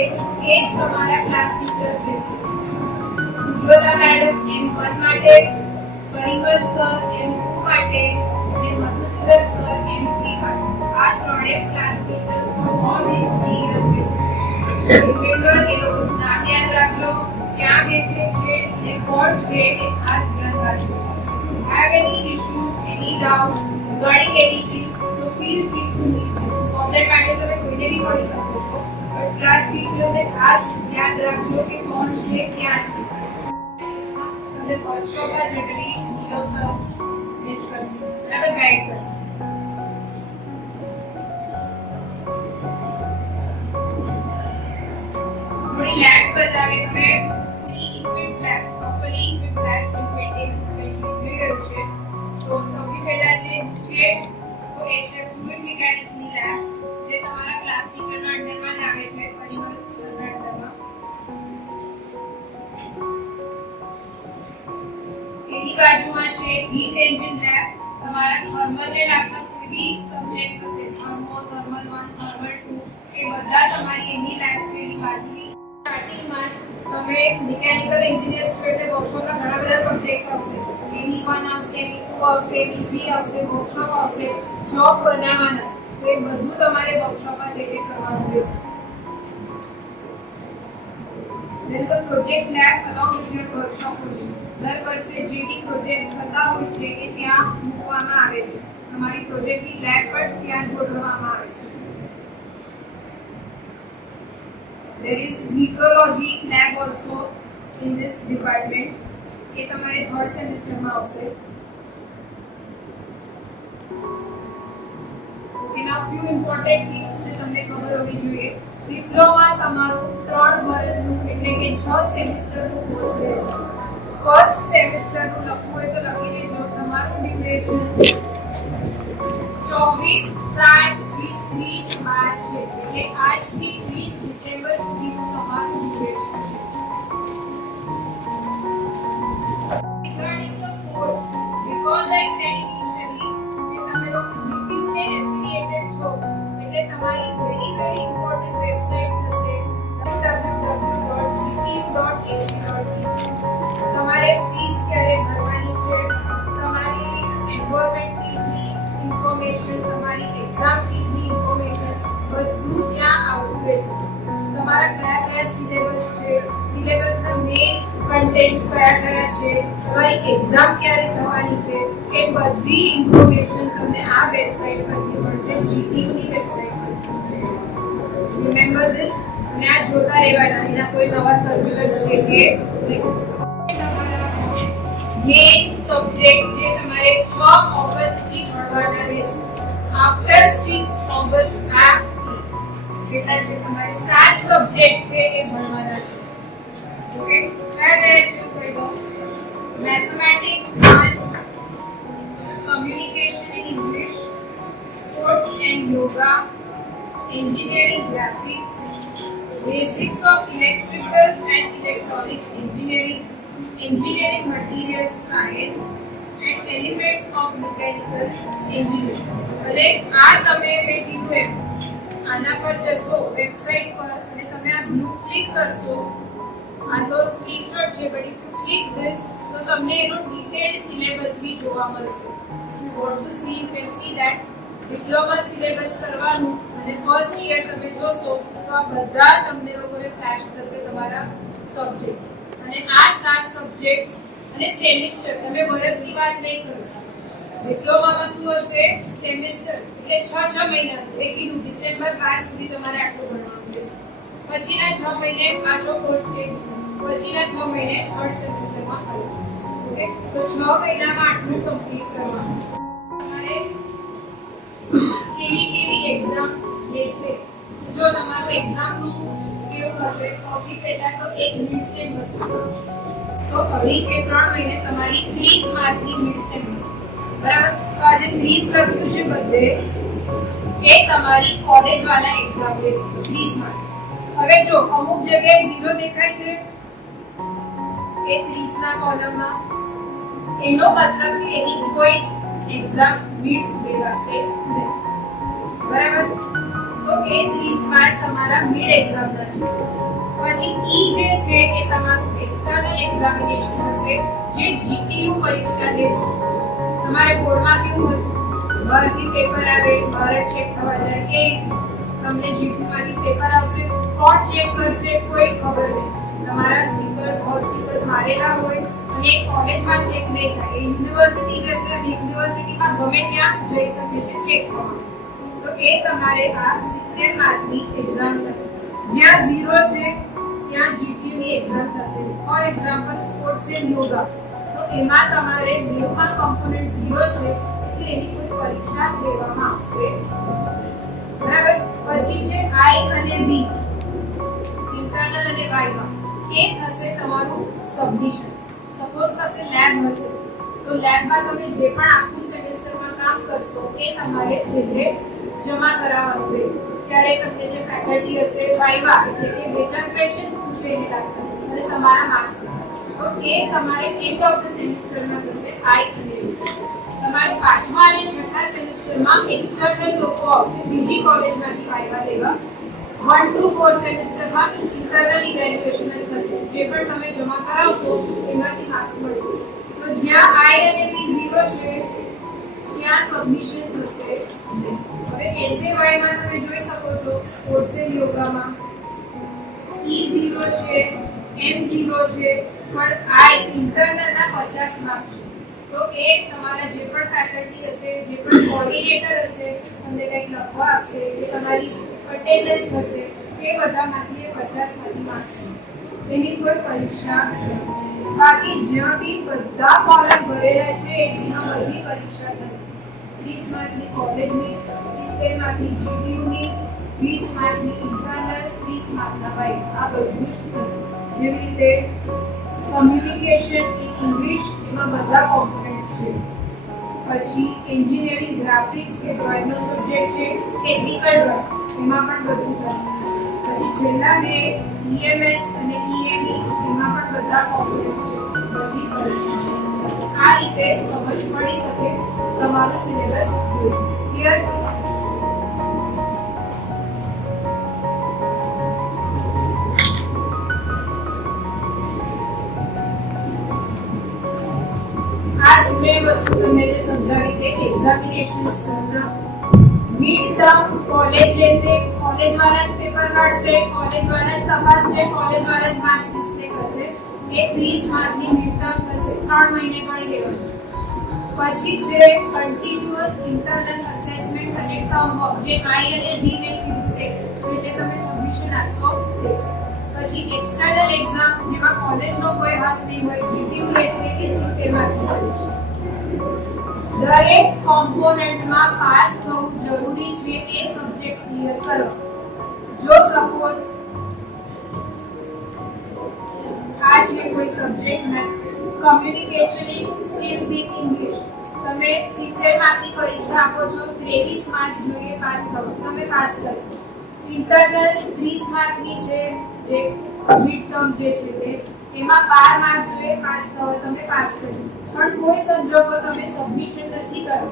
જ તમારા ક્લાસ ટીચર્સ રહેશે. ઉજ્જવલા મેડમ M1 માટે, પરિમલ સર M2 માટે અને મધુસૂદન સર M3 માટે. આ ત્રણે class teachers for all these 3 years રહેશે. So remember, એ લોકોનું નામ યાદ રાખજો, ક્યાં બેસે છે અને કોણ છે એ ખાસ ધ્યાન રાખજો. If you have any issues, any doubts regarding anything, so feel free to meet me. For that matter, તમે કોઈને બી મળી શકો છો, પણ ક્લાસ ટીચરને ખાસ યાદ રાખજો કે કોણ છે, ક્યાં છે. તમને વર્કશોપમાં જનરલી યો સર હેલ્પ કરશે, બરાબર, ગાઈડ કરશે. થોડી લેબ્સ બતાવે તમે. Equipped labs, properly equipped labs maintenance maintain થઈ રહ્યું છે. તો સૌથી પહેલા છે નીચે, તો એ છે ફ્લુઇડ મિકેનિક્સની લેબ, જે તમારા ક્લાસ ટીચરના અંડરમાં જ આવે છે, પરિમલ સરના અંડરમાં. એની બાજુમાં છે હીટ એન્જિન લેબ. તમારા થર્મલને લાગતા કોઈ બી સબ્જેક્ટ્સ હશે, થર્મો, થર્મલ 1, થર્મલ 2, એ બધા તમારી એની લેબ છે. એની બાજુની સ્ટાર્ટિંગમાં જ તમે મિકેનિકલ એન્જિનિયર્સ છો એટલે વર્કશોપના ઘણા બધા સબ્જેક્ટ્સ આવશે. એની 1 આવશે, એની 2 આવશે, એની 3 આવશે, વર્કશોપ આવશે, જોબ બનાવવાના. તો એ બધું તમારે વર્કશોપમાં જઈને કરવાનું રહેશે. There is a project lab along with your workshop only. દર વર્ષે જે બી પ્રોજેક્ટ્સ થતા હોય છે એ ત્યાં મૂકવામાં આવે છે. તમારી પ્રોજેક્ટની લેબ પણ ત્યાં જ ગોઠવવામાં આવે છે. There is metrology lab also in this department. એ તમારે 3rd સેમેસ્ટરમાં આવશે. Okay, now few important things છે તમને ખબર હોવી જોઈએ. ડિપ્લોમા તમારું 3 વર્ષનું એટલે કે 6 સેમેસ્ટરનું કોર્સ રહેશે. ફર્સ્ટ સેમેસ્ટરનું લખવું હોય તો લખી દેજો. તમારું ડ્યુરેશન 24/7/30 માર્ચ છે, એટલે આજથી 30 ડિસેમ્બર સુધીનું તમારું ડ્યુરેશન છે. Regarding the course, because I said initially કે તમે લોકો GTU ને એફિલિએટેડ છો, એટલે તમારી very important વેબસાઇટ હશે www.gtu.ac.in. તમારે ફીસ ક્યારે ભરવાની છે, તમારી એનરોલમેન્ટ ફીસની ઇન્ફોર્મેશન, તમારી એક્ઝામ ફીસની ઇન્ફોર્મેશન બધું ત્યાં આવતું રહેશે. તમારા કયા સિલેબસ છે, સિલેબસના મેઇન કન્ટેન્ટ્સ કયા છે, તમારી એક્ઝામ ક્યારે થવાની છે, એ બધી ઇન્ફોર્મેશન તમને આ વેબસાઇટ પરથી મળશે, GTUની વેબસાઇટ પરથી. Remember this. અને આ જોતા રહેવાના, એના કોઈ નવા સર્ક્યુલર્સ છે કે નહીં. મેઇન સબ્જેક્ટ્સ જે તમારે 6 ઓગસ્ટથી ભણવાના રહેશે. આફ્ટર 6 ઓગસ્ટ આ કેટલા છે તમારે 7 સબ્જેક્ટ છે એ ભણવાના છે. ઓકે, કયા છે કહી દો. Mathematics 1, communication in English, sports and yoga, engineering graphics, basics of electricals and electronics engineering, engineering materials science and elements of mechanical engineering. ભલે આ તમે મેં કીધું એમ આના પર જશો વેબસાઇટ પર અને તમે તમે આ બ્લુ ક્લિક કરશો, આ તો સ્ક્રીનશોટ છે, but if you click this તો તમને એનો ડિટેલ્ડ સિલેબસ બી જોવા મળશે. If you want to C you can see that diploma syllabus કરવાનું અને ફર્સ્ટ યર તમે જોશો તો આ બધા તમને લોકોને ફ્લેશ થશે તમારા સબ્જેક્ટ્સ. અને આ 7 સબ્જેક્ટ્સ અને સેમિસ્ટર, તમે વર્ષની વાત નહીં કરો. ડિપ્લોમામાં શું હશે? સેમિસ્ટર્સ, એટલે 6 મહિના. એ કીધું ડિસેમ્બર 12 સુધી તમારે આટલું ભણવાનું રહેશે. પછીના 6 મહિને પાછો કોર્સ ચેન્જ થશે. પછીના 6 મહિને થર્ડ સેમિસ્ટરમાં આવે. ઓકે, તો 6 મહિનામાં આટલું કમ્પ્લીટ કરવાનું છે. તમારે કેવી એક્ઝામ્સ લેશે? જો તમારું એક્ઝામનું કેવું હશે, સૌથી પહેલા તો એક મિડ સેમ હશે. તો 2.5 કે 3 મહિને તમારી 30 માર્કની મિડ સેમ હશે. બરાબર? તો આજે 30 લખ્યું છે બધે, એ તમારી કોલેજ વાળા એક્ઝામ લેશે 30 માર્ક. હવે જો અમુક જગ્યાએ 0 દેખાય છે એ 30 ના કોલમમાં, એનો મતલબ કે એની કોઈ એક્ઝામ મિડ લેવાશે નહીં. બરાબર? તો એ 30 માર્ક તમારા મિડ એક્ઝામના છે. પછી ઈ જે છે એ તમારું એક્સટર્નલ એક્ઝામિનેશન હશે, જે GTU પરીક્ષા લેશે. તમારે બોર્ડમાં કેવું હતું, બહારથી પેપર આવે, બહાર ચેક થવા જાય, કે તમને GTU માંથી પેપર આવશે, કોણ ચેક કરશે કોઈ ખબર નહીં. તમારા સ્ટીકર્સ ઓર સ્ટીકર્સ મારેલા હોય અને એક કોલેજમાં ચેક નહીં થાય, એ યુનિવર્સિટી જશે અને યુનિવર્સિટીમાં ગમે ત્યાં જઈ શકે છે ચેક કરવા. તો એ તમારે આ 70 માર્કની એક્ઝામ થશે. જ્યાં 0 છે ત્યાં GTU ની એક્ઝામ થશે. For example sports and yoga, તો એમાં તમારે બેમાં કોમ્પોનન્ટ 0 છે એટલે એની કોઈ પરીક્ષા લેવામાં આવશે. બરાબર? પછી છે I અને V, ઇન્ટરનલ અને વાઇવા. એ થશે તમારું સબમિશન. સપોઝ કશે લેબ હશે તો લેબમાં તમે જે પણ આખું સેમેસ્ટરમાં કામ કરશો એ તમારે છેલ્લે જમા કરાવવાનું રહે. ત્યારે તમને જે ફેકલ્ટી હશે વાઇવા, એટલે કે 2-4 ક્વેશ્ચન્સ પૂછે એને લાગતા અને તમારા માર્ક્સ, તો એ તમારે એન્ડ ઓફ ધ સેમેસ્ટરમાં થશે I અને V. તમારે 5મા અને 6થા સેમેસ્ટરમાં એક્સટર્નલ લોકો આવશે બીજી કોલેજમાંથી વાઇવા લેવા. 1 to 4 સેમેસ્ટરમાં ઇન્ટરનલ ઇવેલ્યુએશન થશે. જે પણ તમે જમા કરાવશો એમાંથી માર્ક્સ મળશે. તો જ્યાં I અને V 0 છે ત્યાં સબમિશન થશે. હવે એસએવાયમાં તમે જોઈ શકો છો, સ્પોર્ટ્સ એન્ડ યોગામાં E0 છે, M0 છે, પણ I ઇન્ટરનલના 50 માર્ક છે. તો એ તમારા જે પણ ફેકલ્ટી હશે, જે પણ કોઓર્ડિનેટર હશે, તમને કંઈક લખવા આપશે, એટલે તમારી અટેન્ડન્સ હશે, એ બધામાંથી 50 માંથી માર્ક્સ હશે. એની કોઈ પરીક્ષા નહીં. બાકી જ્યાં બી બધા કોલમ ભરેલા છે એમાં બધી પરીક્ષા થશે. 30 માર્કની કોલેજની, 70 માર્કની GTUની, 20 માર્કની ઇન્ટરનલ, 30 માર્કના વાઇવા. આ બધું જ થશે. જેવી રીતે કમ્યુનિકેશન ઇન ઇંગ્લિશ, એમાં બધા કોમ્પોનન્ટ્સ છે. પછી એન્જિનિયરિંગ ગ્રાફિક્સ કે ડ્રોઈંગનો સબ્જેક્ટ છે, ટેકનિકલ ડ્રોઈંગ, એમાં પણ બધું થશે. પછી છેલ્લા બે EMS અને EME, એમાં પણ બધા કોમ્પોનન્ટ્સ છે. બધી પરીક્ષા છે. આ રીતે સમજ પડી શકે તમારું સિલેબસ ક્લિયર. આજ મેં વસ્તુ તમને જે સમજાવી તે examination system. Mid term college લેશે, કોલેજ વાળા જ પેપર કાઢશે, કોલેજ વાળા જ તપાસશે, કોલેજ વાળા જ માર્ક્સ ડિસ્પ્લે કરશે. એ 30 માર્કની મિડ ટર્મ થશે, 3 મહિને ભણી લેવાનું. પછી છે કન્ટિન્યુઅસ ઇન્ટરનલ અસેસમેન્ટ અને ટર્મ વર્ક, જે I અને V ને કીધું તે છેલ્લે તમે સબમિશન આપશો તે. પછી એક્સટર્નલ એક્ઝામ, જેમાં કોલેજનો કોઈ હાથ નહીં હોય, GTU લેશે કે 70 માર્કની પરીક્ષા. દરેક કોમ્પોનન્ટમાં પાસ થવું જરૂરી છે. એ સબ્જેક્ટ ક્લિયર કરો. જો સપોઝ આ છે કોઈ સબ્જેક્ટ મેં કમ્યુનિકેશન સ્કિલ્સ ઇન ઇંગ્લિશ, તમે 70 માર્કની પરીક્ષા આપો છો, 23 માર્ક જોઈએ પાસ થવો, તમે પાસ કરો. ઇન્ટરનલ 30 માર્કની છે, જે મિડ ટર્મ જે છે તે, એમાં 12 માર્ક જોઈએ પાસ થવો, તમે પાસ કરો. પણ કોઈ સંજોગો તમે સબમિશન નથી કરો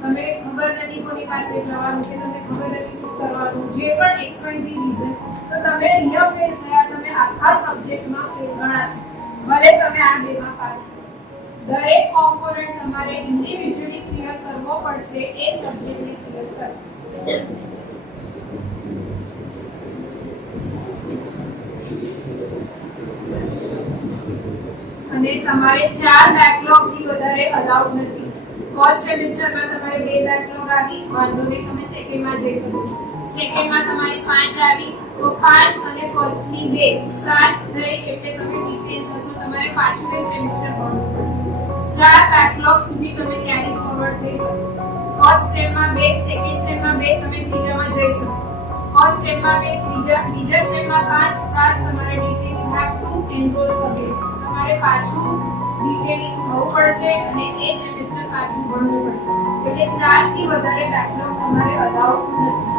તમે ખબર નથી કોની પાસે જવાનું કે તમને ખબર નથી શું કરવાનું, જે પણ XYZ રીઝન, તો તમે અહીંયા ફેલ થયા, તમે આખા સબ્જેક્ટમાં ફેલ ગણાશો, ભલે તમે આ બેમાં પાસ થયા. દરેક કોમ્પોનન્ટ તમારે ઇન્ડિવિડ્યુઅલી ક્લિયર કરવો પડશે એ સબ્જેક્ટને ક્લિયર કરવા. અને તમારે 4 બેકલોગ થી વધારે અલાઉડ નથી. ફર્સ્ટ સેમેસ્ટરમાં તમારે 2 બેકલોગ આવી, વાંધો નહીં, તમે સેકન્ડમાં જઈ શકો છો. સેકન્ડમાં તમારી 5 આવી, તો 5 અને ફર્સ્ટની 2 7 થઈ, એટલે તમે ડિટેન થશો, તમારે પાછું એ સેમેસ્ટર ભણવું પડશે. 4 બેકલોગ સુધી તમે કેરી ફોરવર્ડ થઈ શકો. ફર્સ્ટ સેમમાં 2, સેકન્ડ સેમમાં 2, તમે ત્રીજામાં જઈ શકશો. ફર્સ્ટ સેમમાં 2, ત્રીજા સેમમાં 5, 7 તમારે detain you have two enrol again. તમારે પાછું ડિટેલિંગ થવું પડશે અને એ સેમેસ્ટર પાછું ભણવું પડશે. એટલે 4 થી વધારે બેકલોગ તમારે અલાઉડ નથી.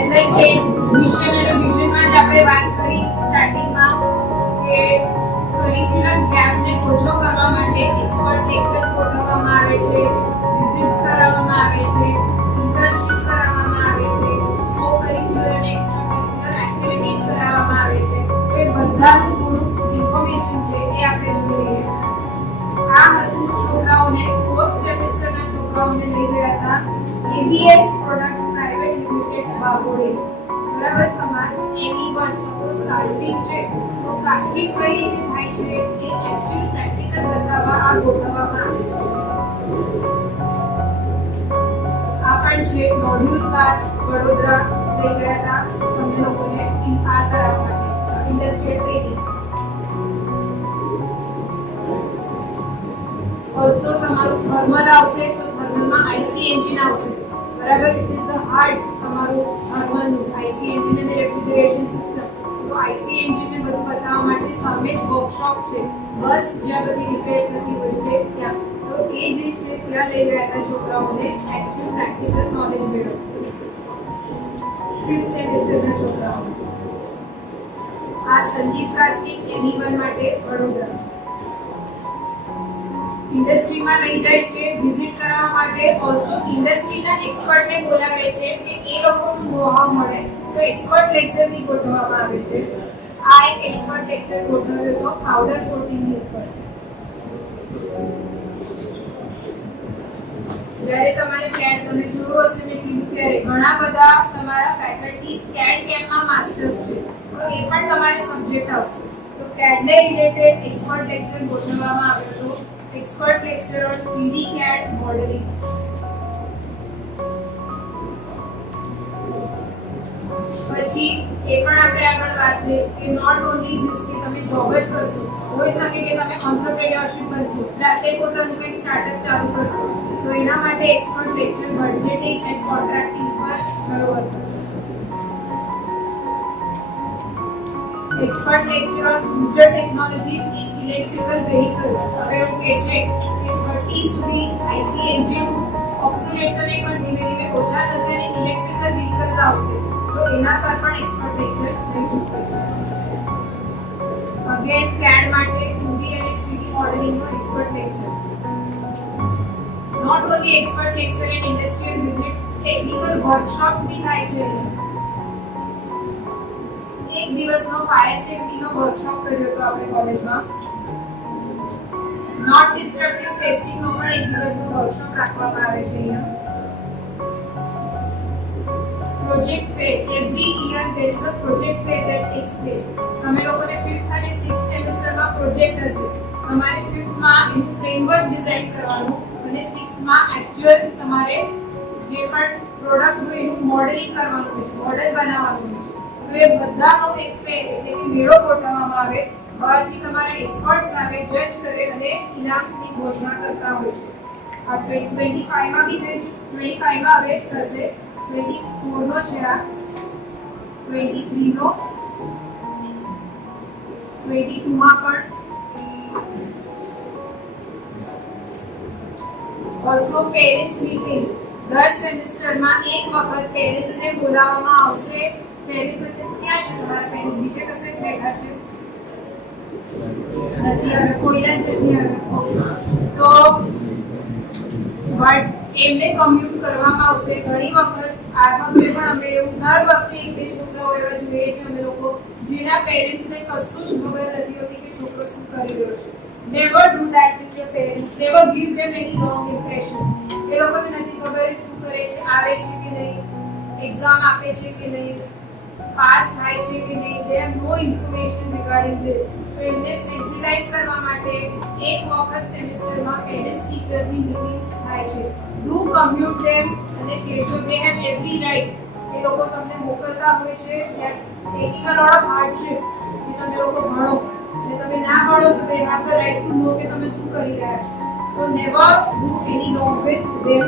એઝ આઈ સેડ, મિશન અને વિઝનમાં જ આપણે વાત કરી સ્ટાર્ટિંગમાં કે કરિક્યુલમ ગેપને ઓછો કરવા માટે એક્સપર્ટ લેક્ચર્સ ગોઠવવામાં આવે છે, વિઝિટ્સ કરાવવામાં આવે છે, ઇન્ટર્નશિપ કરાવવામાં આવે છે, કો કરિક્યુલર અને એક્સ્ટ્રા કરિક્યુલર એક્ટિવિટીઝ કરાવવામાં આવે છે. તો એ બધાનું થોડું ઇન્ફોર્મેશન છે એ આપણે જોઈ લઈએ. આ હતું છોકરાઓને, ફોર્થ સેમેસ્ટરના છોકરાઓને લઈ ગયા હતા ABS પ્રોડક્ટ્સ પ્રાઇવેટ લિમિટેડ બાગોડે. બરાબર, તમારે AB1 સપોઝ કાસ્ટિંગ છે, તો કાસ્ટિંગ કઈ રીતે થાય છે એ એક્ચ્યુઅલ પ્રેક્ટિકલ બતાવવા આ ગોઠવવામાં આવે છે. આ પણ છે મોડ્યુલ કાસ્ટ વડોદરા લઈ ગયા હતા તમને લોકોને આ કરાવવા માટે ઇન્ડસ્ટ્રીયલ ટ્રેનિંગ. ઓલસો તમારું થર્મલ આવશે, તો થર્મલમાં IC એન્જિન આવશે. બરાબર, ઇટ ઇઝ ધ હાર્ટ તમારું થર્મલનું IC એન્જિન અને રેફ્રિજરેશન સિસ્ટમ. તો IC એન્જિન ને બધું બતાવવા માટે સામે જ વર્કશોપ છે, બસ જ્યાં બધી રિપેર થતી હોય છે ત્યાં. તો એ જે છે ત્યાં લઈ ગયા હતા છોકરાઓને એક્ચ્યુઅલ પ્રેક્ટિકલ નોલેજ મેળવવા. 5th સેમેસ્ટરના છોકરાઓ. આ સંદીપ કાસ્ટિંગ AB1 માટે વડોદરા. ઇન્ડસ્ટ્રીમાં લઈ જાય છે વિઝિટ કરવા માટે. ઓલસો ઇન્ડસ્ટ્રીના એક્સપર્ટને બોલાવે છે કે એ લોકોનું નોહાવ મળે, તો એક્સપર્ટ લેક્ચર બી ગોઠવવામાં આવે છે. આ એક એક્સપર્ટ લેક્ચર ગોઠવ્યો તો પાવડર કોટિંગની ઉપર. જ્યારે તમારે CAD તમે જોયું હશે મેં કીધું ત્યારે ઘણા બધા તમારા ફેકલ્ટીઝ CAD કેમ્પમાં માસ્ટર્સ છે, તો એ પણ તમારે સબ્જેક્ટ આવશે. તો CAD ને રિલેટેડ એક્સપર્ટ લેક્ચર ગોઠવવામાં આવ્યો હતો. Expert lecture on 3D CAD modeling. પછી એ પણ આપણે આગળ વાત કરી કે નોટ ઓનલી ધીસ કે તમે જોબ જ કરશો, હોઈ શકે કે તમે એન્ટરપ્રેન્યોરશિપ બનશો, જાતે પોતાનું કંઈક સ્ટાર્ટઅપ ચાલુ કરશો. તો એના માટે expert lecture budgeting and contracting પર થયો હતો. Expert lecture on future technologies in electrical vehicles. હવે એવું કહે છે કે 30 સુધી IC એન્જિન ઓબ્સોલેટ તો નહીં પણ ધીમે ધીમે ઓછા થશે અને ઇલેક્ટ્રિકલ વ્હીકલ્સ આવશે, તો એના પર પણ એક્સપર્ટ લેક્ચર થઈ ચૂક્યો છે. અગેન CAD માટે 2D અને 3D મોડેલિંગનો expert lecture. Not only expert lecture and industrial visit, technical workshops બી થાય છે. એક દિવસનો ફાયર સેફ્ટીનો વર્કશોપ કર્યો હતો આપણે કોલેજમાં. નોટ ડિસ્ટ્રક્ટિવ ટેસ્ટિંગનો પણ એક દિવસનો વર્કશોપ રાખવામાં આવે છે અહીંયા. Project fair, every year there is a project fair that takes place. તમે લોકોને 5th અને 6th સેમેસ્ટરમાં પ્રોજેક્ટ હશે. તમારે 5th માં એનું ફ્રેમવર્ક ડિઝાઇન કરવાનું અને 6th માં એક્ચ્યુઅલ તમારે જે પણ પ્રોડક્ટ હોય એનું મોડેલિંગ કરવાનું હોય છે, મોડેલ બનાવવાનું હોય છે. તો એ બધાનો એક ફેર એટલે કે મેળો ગોઠવવામાં આવે. બહારથી તમારા એક્સપર્ટ્સ આવે, જજ કરે અને ઇનામની ઘોષણા કરતા હોય છે. આ 25 માં બી થઈ છે, 25 માં હવે થશે, 24 નો છે, આ 23 નો, 22 માં પણ. ઓલસો પેરેન્ટ્સ મીટિંગ, દર સેમેસ્ટરમાં એક વખત પેરેન્ટ્સને બોલાવવામાં આવશે. પેરેન્ટ્સ ક્યાં છે તમારા પેરેન્ટ્સ? બીજે કશે બેઠા છે? નથી આવે, કોઈના જ નથી આવે. એમને કમ્યુટ કરવામાં આવશે. ઘણી વખત આ વખતે પણ અમે એવું દર વખતે એક બે છોકરાઓ એવા જોઈએ છે અમે લોકો જેના પેરેન્ટ્સને કશું જ ખબર નથી હોતી કે છોકરો શું કરી રહ્યો છે. Never do that with your parents. Never give them any wrong impression. એ લોકોને નથી ખબર એ શું કરે છે, આવે છે કે નહીં, એક્ઝામ આપે છે કે નહીં, પાસ થાય છે કે નહીં. They have no information regarding this. તો એમને સેન્સિટાઇઝ કરવા માટે એક વખત સેમેસ્ટરમાં પેરેન્ટ્સ ટીચર્સની મીટિંગ થાય છે. ડુ કમ્યુટ ધેમ અને કહેજો દે હેવ એવરી રાઇટ. એ લોકો તમને મોકલતા હોય છે they are taking a lot of hardships કે તમે લોકો ભણો અને તમે ના ભણો તો they have the right to know કે તમે શું કરી રહ્યા છો. So never do any wrong with them.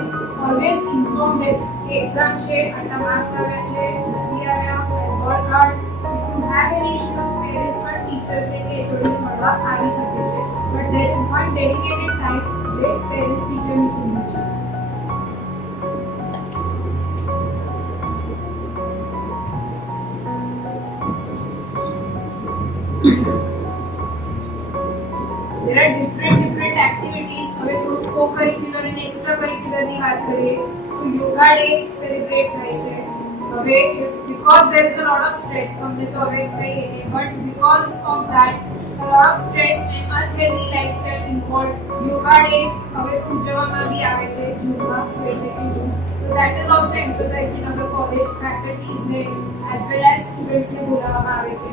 Always inform them કે એક્ઝામ છે, આટલા માર્ક્સ આવ્યા છે, નથી આવ્યા, work hard. If you have any issues parents પણ ટીચર્સને કે જોડે મળવા આવી શકે છે. But there is one dedicated time જે પેરેન્ટ્સ ટીચર મીટિંગનો છે. There are different activities. હવે થોડું co-curricular અને extra-curricular ની વાત કરીએ તો યોગા ડે સેલિબ્રેટ થાય છે. હવે because there is a lot of stress, તમને તો હવે કહીએ કે but because of that a lot of stress and unhealthy lifestyle involved, yoga day હવે તો ઉજવવામાં બી આવે છે જૂનમાં, 2nd June. So that is also emphasized in our college faculties ને as well as students ને બોલાવવામાં આવે છે.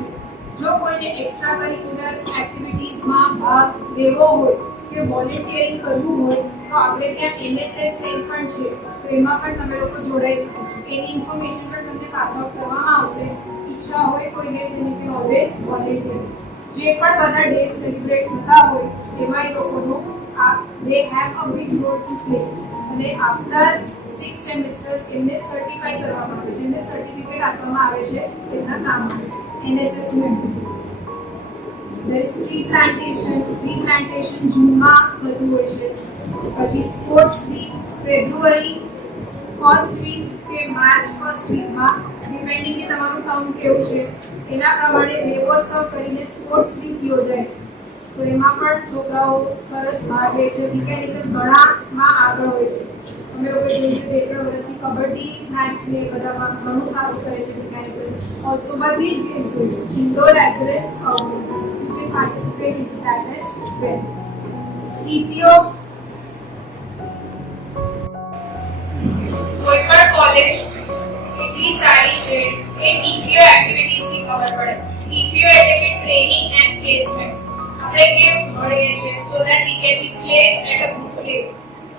જો કોઈને એક્સ્ટ્રા કરિક્યુલર એક્ટિવિટીઝમાં ભાગ લેવો હોય કે વોલેન્ટિયરિંગ કરવું હોય તો આપણે ત્યાં NSS સેલ પણ છે. તો એમાં પણ તમે લોકો જોડાઈ શકો છો. એની ઇન્ફોર્મેશન પણ તમને પાસ આઉટ કરવામાં આવશે. ઈચ્છા હોય કોઈને તેની કે ઓલવેઝ વોલેન્ટિયર. જે પણ બધા ડે સેલિબ્રેટ થતા હોય એમાં એ લોકોનું they have a big role to play. અને આફ્ટર 6 સેમેસ્ટર્સ એમને સર્ટિફાઈ કરવામાં આવે છે, એમને સર્ટિફિકેટ આપવામાં આવે છે એમના કામ માટે. NSS member. There is tree plantation જૂનમાં થતું હોય છે. પછી સ્પોર્ટ્સ વીક ફેબ્રુઆરી ફર્સ્ટ વીક કે માર્ચ ફર્સ્ટ વીકમાં ડિપેન્ડિંગ કે તમારું ટર્મ કેવું છે એના પ્રમાણે રેવોત્સવ કરીને સ્પોર્ટ્સ વીક યોજાય છે. તો એમાં પણ છોકરાઓ સરસ ભાગ લે છે. મિકેનિકલ ઘણામાં આગળ હોય છે. અમે લોકો જોઈએ છે 2-3 વર્ષની કબડ્ડી મેચ ને બધામાં ઘણું સારું કરે છે મિકેનિકલ. ઓલ્સો બધી જ ગેમ્સ હોય છે indoor as well as outdoor. So you can participate in that as well. TPO કોઈ પણ કોલેજ એટલી સારી છે એ TPO એક્ટિવિટીઝથી ખબર પડે. TPO એટલે કે ટ્રેનિંગ એન્ડ પ્લેસમેન્ટ. આપણે કેમ ભણીએ છીએ so that we can be placed at a good place.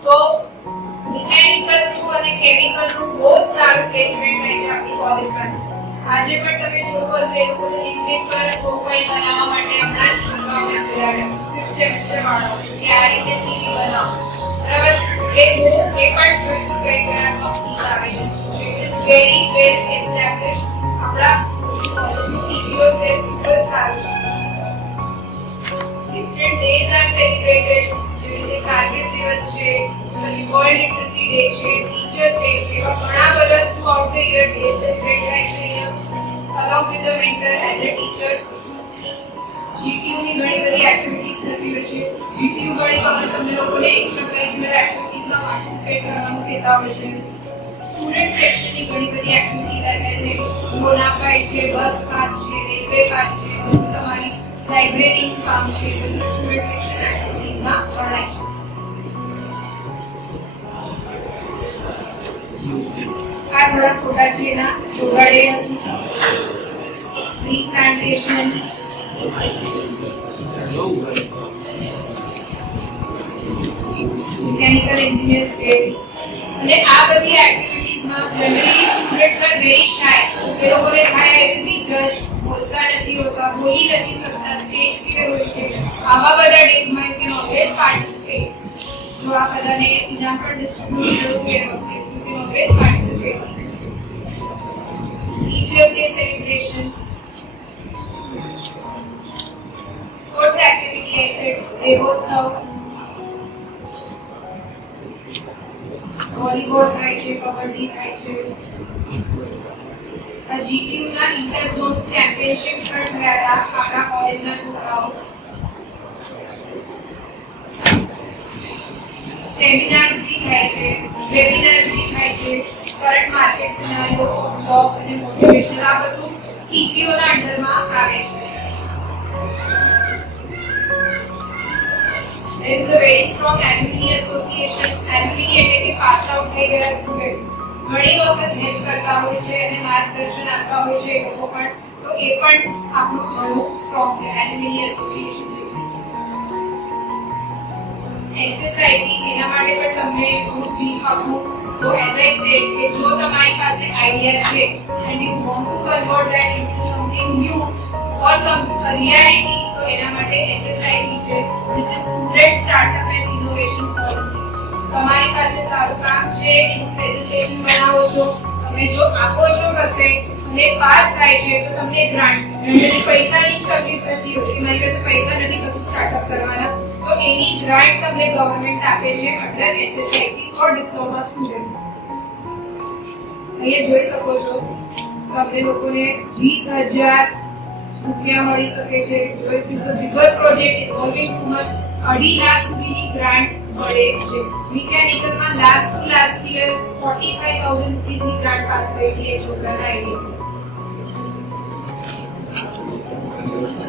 તો મિકેનિકલનું અને કેમિકલનું બહુ જ સારું પ્લેસમેન્ટ રહે છે આપણી કોલેજમાં. આજે પણ તમે જોયું હશે એ લોકોને LinkedIn પર પ્રોફાઇલ બનાવવા માટે હમણાં જ છોકરાઓને બોલાવ્યા 5th સેમેસ્ટર વાળાઓ કે આ રીતે CV બનાવો. બરાબર? એ પણ જોઈશું કે કયા કંપનીઝ આવે છે શું છે. It is very well established. આપણા કોલેજનું TPO છે ખૂબ જ સારું છે. Different days are celebrated. જેવી રીતે કારગિલ દિવસ છે, પછી વર્લ્ડ લિટરસી ડે છે, ટીચર્સ ડે છે. એવા ઘણા બધા throughout the year day celebrate થાય છે along with the mentor as a teacher. GTU ની ઘણી બધી એક્ટિવિટીઝ થતી હોય છે. GTU ઘણી વખત તમને લોકોને એક્સ્ટ્રા કરિક્યુલર એક્ટિવિટીઝમાં પાર્ટિસિપેટ કરવાનું કહેતા હોય છે. સ્ટુડન્ટ સેક્શનની ઘણી બધી એક્ટિવિટીઝ એઝ બોનાફાઇડ છે, બસ પાસ છે, રેલવે પાસ છે, બધું તમારી લાઇબ્રેરીનું કામ છે, બધું સ્ટુડન્ટ સેક્શન એક્ટિવિટીઝમાં ગણાય છે. આ ઘણા ફોટા છે એના યોગા ડે હતી, tree plantation, mechanical engineers day. અને આ બધી એક્ટિવિટીઝમાં જનરલી સ્ટુડન્ટ્સ આર વેરી શાય. એ લોકોને થાય આઈ વિલ બી જજ, બોલતા નથી હોતા, બોલી નથી શકતા, સ્ટેજ ફિયર હોય છે. આવા બધા ડેઝમાં યુ કેન ઓલવેઝ પાર્ટિસિપેટ. જો આ બધાને ઇનામ પણ ડિસ્ટ્રીબ્યુટ કરવું એ વખતે you can always participate. Teachers day celebration, sports activity I said, Revotsav, volleyball થાય છે, કબડ્ડી થાય છે. આ GTU ના ઇન્ટર ઝોન ચેમ્પિયનશિપ પણ થયા હતા આપણા કોલેજના છોકરાઓ. સેમિનાર્સ બી થાય છે, વેબિનાર્સ બી થાય છે, કરંટ માર્કેટ સિનારીઓ, જોબ અને મોટિવેશન આ બધું TPO ના અંડરમાં આવે છે. There is a very strong alumni association. Alumni એટલે કે પાસ આઉટ થઈ ગયા સ્ટુડન્ટ્સ ઘણી વખત હેલ્પ કરતા હોય છે અને માર્ગદર્શન આપતા હોય છે એ લોકો પણ, તો એ પણ આપણું ઘણું સ્ટ્રોંગ છે alumni association જે છે. SSIT એના માટે પણ તમને થોડું બ્રીફ આપું તો એઝ આઈ સેડ કે જો તમારી પાસે આઈડિયા છે and you want to convert that into something new or some reality તો એના માટે SSIT છે which is Student Startup and Innovation Policy. તમારી પાસે સારું કામ છે, એનું પ્રેઝન્ટેશન બનાવો છો, તમે જો આપો છો કશે અને પાસ થાય છે તો તમને ગ્રાન્ટ જનરલી પૈસાની જ તકલીફ નથી હોતી, મારી પાસે પૈસા નથી કશું સ્ટાર્ટઅપ કરવાના તો એની ગ્રાન્ટ તમને ગવર્નમેન્ટ આપે છે under SSIT for diploma students. અહીંયા જોઈ શકો છો તમને લોકોને 20,000 રૂપિયા મળી શકે છે. જો it is a bigger project ઇન્વોલ્વિંગ too much 2.5 lakh સુધીની ગ્રાન્ટ મળે છે. મિકેનિકલમાં લાસ્ટ યર 45,000 રૂપીસની ગ્રાન્ટ પાસ થઈ હતી એ છોકરાના આઈડિયા.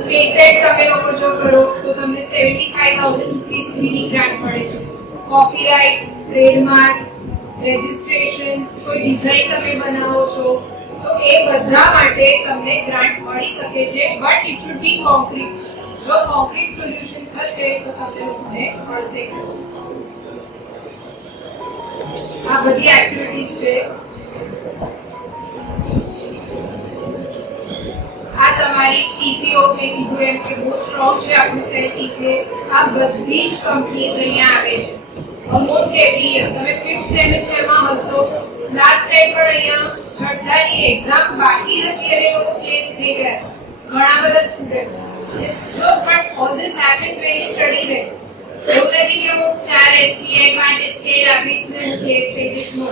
પેટન્ટ તમે લોકો જો કરો તો તમને 75,000 રૂપીસ સુધીની ગ્રાન્ટ મળે છે. કોપીરાઇટ્સ, ટ્રેડમાર્ક્સ, રજિસ્ટ્રેશન્સ, કોઈ ડિઝાઇન તમે બનાવો છો તો એ બધા માટે તમને ગ્રાન્ટ મળી શકે છે, but it should be concrete. જો કોન્ક્રીટ સોલ્યુશન્સ હશે તો તમને લોકોને મળશે. આ બધી એક્ટિવિટીઝ છે. આ તમારી TPO મેં કીધું એમ કે બહુ સ્ટ્રોંગ છે આપણું સેલ TPO. આ બધી જ કંપનીઝ અહીંયા આવે છે ઓલમોસ્ટ એવરી યર. તમે 5th સેમેસ્ટરમાં હશો, લાસ્ટ ટાઈમ પણ અહીંયા છઠ્ઠાની એક્ઝામ બાકી હતી અને લોકો પ્લેસ થઈ ગયા ઘણા બધા સ્ટુડન્ટ્સ. જો but all this happens when you study વેલ. એવું નથી કે હું 4 SPI 5 SPI આપીશ ને હું પ્લેસ થઈ જઈશ. નો,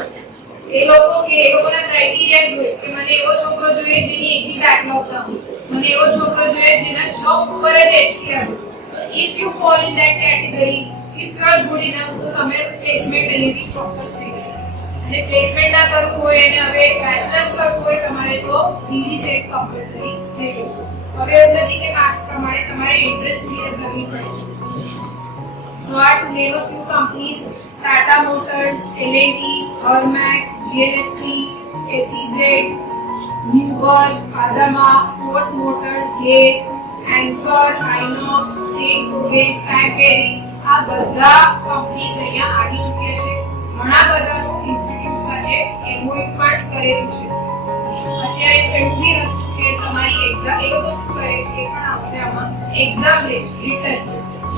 એ લોકોના ક્રાઇટેરિયાઝ હોય કે મને એવો છોકરો જોઈએ જેની એક બી બેકલોગ ના હોય, મને એવો છોકરો જોઈએ જેના 6 ઉપર જ SPI હોય. સો if you fall in that category, if you are good enough તો તમે પ્લેસમેન્ટ અહીંયાથી ચોક્કસ થઈ જશે. અને પ્લેસમેન્ટ ના કરવું હોય અને હવે બેચલર્સ કરવું હોય તમારે તો DD સેટ કમ્પલસરી થઈ ગયું છે. હવે એવું નથી કે માર્ક્સ પ્રમાણે તમારે એન્ટ્રન્સ ક્લિયર કરવી પડે છે. So to name a few companies, Tata Motors, L&T, Hermax, GLFC, SEZ, Newberg, Adama, Force Motors, Gate, Anchor, Inox, Saint-Gobain, Franberry, આ બધા કંપનીઝ અહીંયા આવી ચૂક્યા છે. ઘણા બધા ઇન્સ્ટિટ્યૂટ સાથે MOU પણ કરેલું છે. અત્યારે તો એવું બી હતું કે તમારી એક્ઝામ એ લોકો શું કરે એ પણ આવશે આમાં, એક્ઝામ લે રિટર્ન.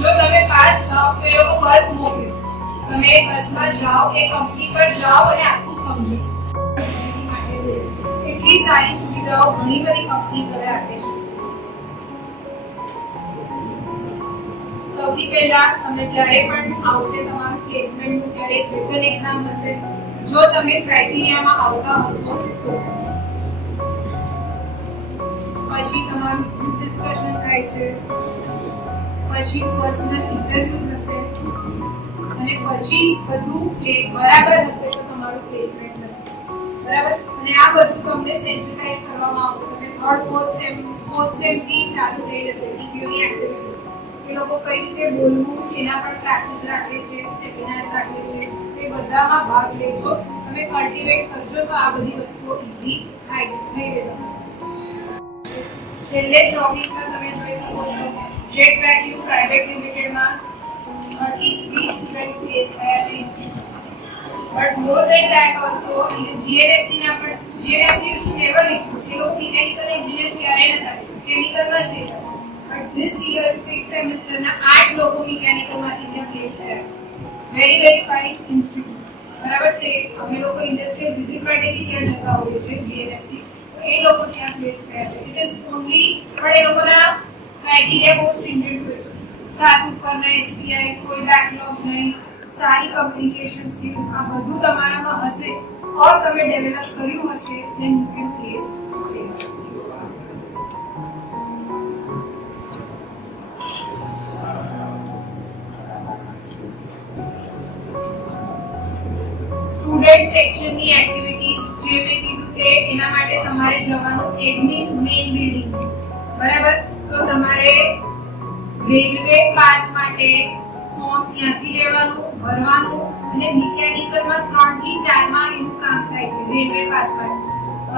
જો તમે પાસ થાઓ તો એ લોકો બસ મોકલે, તમે બસમાં જાઓ, એ કંપની પર જાઓ અને આખું સમજો. એટલી સારી સુવિધાઓ ઘણી બધી કંપનીઝ હવે આપે છે. સૌથી પહેલા તમે જ્યારે પણ આવશે તમારું પ્લેસમેન્ટનું ત્યારે રિટન એક્ઝામ હશે. જો તમે ક્રાઇટેરિયામાં આવતા હશો તો પછી તમારું ગ્રુપ ડિસ્કશન થાય છે, પછી પર્સનલ ઇન્ટરવ્યુ થશે અને પછી બધું બરાબર હશે તો તમારું પ્લેસમેન્ટ થશે. બરાબર? અને આ બધું તમને સેન્સિટાઇઝ કરવામાં આવશે. તમે 3rd 4th સેમ થી ચાલુ થઈ જશે TPOની એક્ટિવિટીઝ. એ લોકો કઈ રીતે બોલવું એના પણ ક્લાસીસ રાખે છે, સેમિનાર્સ રાખે છે. એ બધામાં ભાગ લેજો, તમે કલ્ટિવેટ કરજો તો આ બધી વસ્તુઓ ઈઝી થઈ રહે. છેલ્લે 24માં તમે જોઈ શકો છો જેટ વેલ્યુ પ્રાઇવેટ લિમિટેડમાં 33 સ્ટુડન્ટ્સ પ્લેસ થયા છે. But more than that also GLFC ના પણ GLFC use to never recruit. એ લોકો મિકેનિકલ એન્જિનિયર્સ ક્યારેય નતા, કેમિકલમાં જ લેતા. બટ ધીસ યર 6th સેમેસ્ટરના 8 લોકો મિકેનિકલમાંથી ત્યાં પ્લેસ થયા છે. Very fine institute. બરાબર? અમે લોકો ઇન્ડસ્ટ્રીયલ વિઝિટ માટે બી ત્યાં જતા હોઈએ છીએ GLFC. એ લોકો ત્યાં પ્લેસ થયા છે. ઇટ ઇઝ ઓનલી પણ એ લોકોના ક્રાઇટેરિયા બહુ સ્ટ્રિંજન્ટ હોય છે. 7 ઉપરના SPI, કોઈ બેકલોગ નહીં, સારી કમ્યુનિકેશન સ્કિલ્સ, આ બધું તમારામાં હશે ઓર તમે ડેવલપ કર્યું હશે then you can place there. Student સેક્શનની એક્ટિવિટીઝ જે મેં કીધું તે એના માટે તમારે જવાનું એડમિન મેઇન બિલ્ડિંગ, બરાબર? તો તમારે રેલવે પાસ માટે ફોર્મ ત્યાંથી લેવાનું, ભરવાનું અને મિકેનિકલમાં 3 થી 4 માં એનું કામ થાય છે રેલવે પાસ માટે.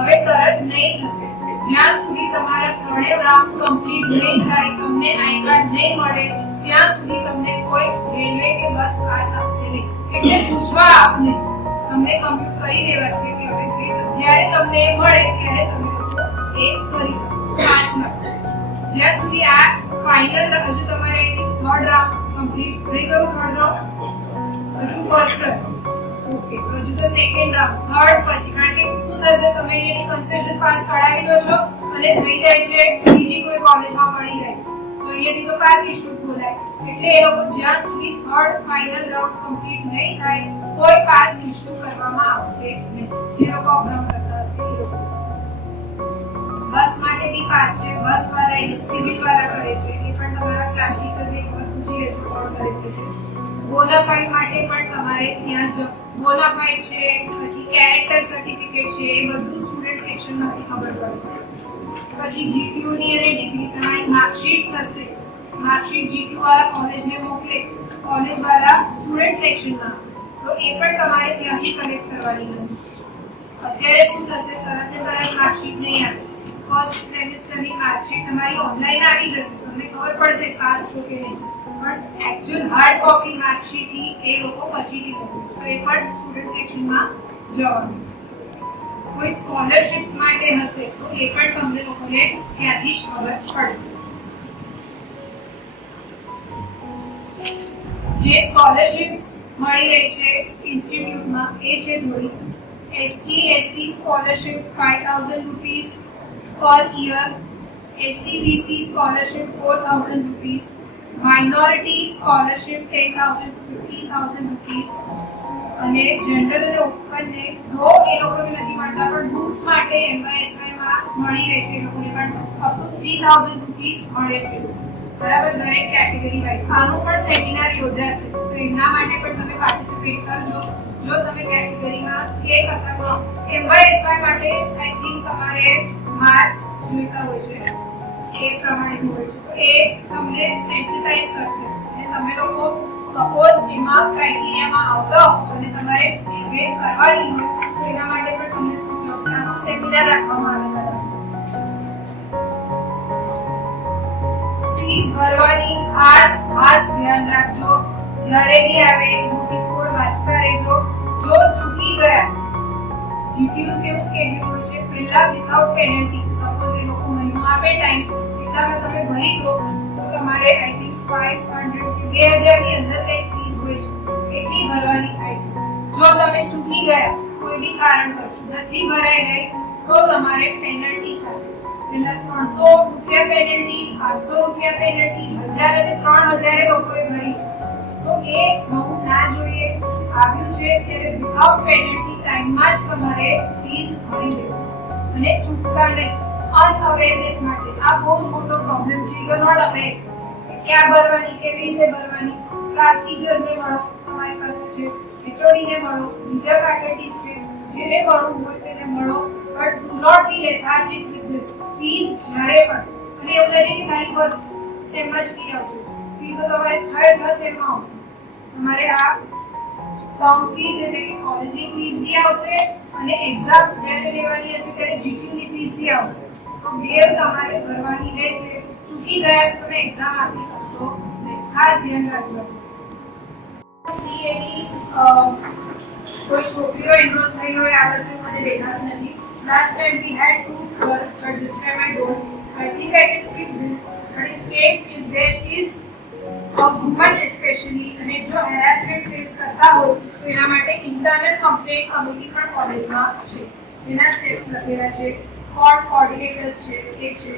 હવે તરત નહીં થશે જ્યાં સુધી તમારા 3 રાઉન્ડ કમ્પ્લીટ નહીં થાય, તમને આઈ કાર્ડ નહીં મળે ત્યાં સુધી તમને કોઈ રેલવે કે બસ પાસ આપશે નહીં. એટલે પૂછવા આપને તમને કમ્પ્લીટ કરી દેવાશે કે હવે જ્યારે તમને એ મળે ત્યારે તમે એ કરી શકો પાસ માટે. જ્યાં સુધી આ ફાઇનલ હજુ તમારે 3rd રાઉન્ડ કમ્પ્લીટ થઈ ગયું, 3rd રાઉન્ડ હજુ ફર્સ્ટ રાઉન્ડ ઓકે, તો હજુ તો 2nd રાઉન્ડ 3rd પછી, કારણ કે શું થશે તમે એની કન્સેશન પાસ કઢાવી દો છો અને થઈ જાય છે બીજી કોઈ કોલેજમાં પડી જાય છે તો અહીંયાથી તો પાસ ઇશ્યુ બોલાય. એટલે એ લોકો જ્યાં સુધી 3rd ફાઇનલ રાઉન્ડ કમ્પ્લીટ નહીં થાય કોઈ પાસ ઇશ્યુ કરવામાં આવશે નહીં. જે લોકો અપડાઉન કરતા હશે એ લોકો. બસ માટે બી પાસ છે, બસ વાળા સિવિલ વાળા કરે છે, એ પણ તમારા ક્લાસ ટીચરને એક વખત પૂછી લેજો કોણ કરે છે. બોનાફાઇડ માટે પણ તમારે ત્યાં જ બોનાફાઇડ છે, પછી કેરેક્ટર સર્ટિફિકેટ છે, એ બધું સ્ટુડન્ટ સેક્શનમાંથી ખબર પડશે. પછી GTU ની અને ડિગ્રી તમારી માર્કશીટ્સ હશે, માર્કશીટ GTU વાળા કોલેજને મોકલે, કોલેજ વાળા સ્ટુડન્ટ સેક્શનમાં, તો એ પણ તમારે ત્યાંથી કલેક્ટ કરવાની હશે. અત્યારે શું થશે, તરત ને તરત માર્કશીટ નહીં આવે. ફર્સ્ટ સેમેસ્ટરની માર્કશીટ તમારી ઓનલાઈન આવી જશે, તમને ખબર પડશે પાસ છો કે નહીં, પણ એક્ચ્યુઅલ હાર્ડ કોપી માર્કશીટથી એ લોકો પછીથી મોકલશે, તો એ પણ સ્ટુડન્ટ સેક્શનમાં જવાનું. કોઈ સ્કોલરશિપ્સ માટે હશે તો એ પણ તમને લોકોને ત્યાંથી જ ખબર પડશે. જે સ્કોલરશિપ્સ મળી રહી છે ઇન્સ્ટિટ્યૂટમાં એ છે થોડી ST/SC સ્કોલરશિપ 5000 રૂપીસ પર year, SC/BC scholarship 4000 rupees, minority scholarship 10000 to 15000 rupees, અને જનરલ અને ઓપનને તો એ લોકોને નથી મળતા પણ બુક્સ માટે MYSY માં મળી રહે છે, એ લોકોને પણ અપ ટુ 3000 રૂપીસ મળે છે, બરાબર? દરેક કેટેગરી વાઇઝ આનો પણ સેમિનાર યોજાશે, તો એના માટે પણ તમે પાર્ટિસિપેટ કરજો. જો તમે કેટેગરીમાં કે કશામાં MYSY માટે આઈ થિંક તમારે માર્ક્સ જોઈતા હોય છે, એ પ્રમાણેનું હોય છે, તો એ તમને સેન્સિટાઇઝ કરશે અને તમે લોકો સપોઝ એમાં ક્રાઇટેરિયામાં આવતા હો અને તમારે વેટ કરવાની હોય તો એના માટે પણ તમને સૂચવશે. આનો સેમિનાર રાખવામાં આવે છે. ફીસ ભરવાની ખાસ ધ્યાન રાખજો. જ્યારે બી આવે નોટિસ બોર્ડ વાંચતા રહેજો. જો ચૂકી ગયા, GTU નું કેવું શેડ્યુલ હોય છે, પહેલા વિથઆઉટ પેનલ્ટી, સપોઝ એ લોકો મહિનો આપે ટાઈમ, એટલામાં તમે ભરી દો તો તમારે આઈ થિંક 500 કે 2000 ની અંદર કંઈક ફીસ હોય છે, એટલી ભરવાની થાય છે. જો તમે ચૂકી ગયા, કોઈ બી કારણવશ નથી ભરાઈ ગઈ, તો તમારે પેનલ્ટી સાથે પહેલા 300 રૂપિયા પેનલ્ટી, 500 રૂપિયા પેનલ્ટી, 1000 અને 3000 લોકોએ ભરી છે. સો એ નવું ના જોઈએ, આવ્યું છે ત્યારે વિથઆઉટ પેનલ્ટી ટાઈમમાં જ તમારે ફીસ ભરી દેવી અને ચૂકતા નહીં. અનઅવેરનેસ માટે આ બહુ જ મોટો પ્રોબ્લેમ છે. યુ નોટ અવેર ક્યાં ભરવાની, કેવી રીતે ભરવાની. ક્લાસ ટીચર્સને મળો, તમારી પાસે છે, HOD ને મળો, બીજા ફેકલ્ટીઝ છે, જેને મળવું હોય તેને મળો, but do not be lethargic with this. Fees જ્યારે પણ, અને એવું નથી કે ખાલી ફર્સ્ટ સેમમાં જ ફી આવશે, ફી તો તમારે 6 સેમમાં આવશે. તમારે આ ટર્મ ફીસ એટલે કે કોલેજની ફીસ બી આવશે અને એક્ઝામ જ્યારે લેવાની હશે ત્યારે GTU ની ફીસ બી આવશે. તો બે તમારે ભરવાની રહેશે. ચૂકી ગયા તો તમે એક્ઝામ આપી શકશો નહીં. ખાસ ધ્યાન રાખજો. CAT કોઈ છોકરીઓ એનરોલ થઈ હોય આ વર્ષે મને દેખાતું નથી. Last time we had 2 girls but this time I don't. So I think I can skip this. But in case if there is a woman especially અને જો harassment face કરતા હોય તો એના માટે ઇન્ટરનલ કમ્પ્લેન્ટ કમિટી પણ કોલેજમાં છે. એના સ્ટેપ્સ લખેલા છે, કોણ કોઓર્ડિનેટર્સ છે એ છે.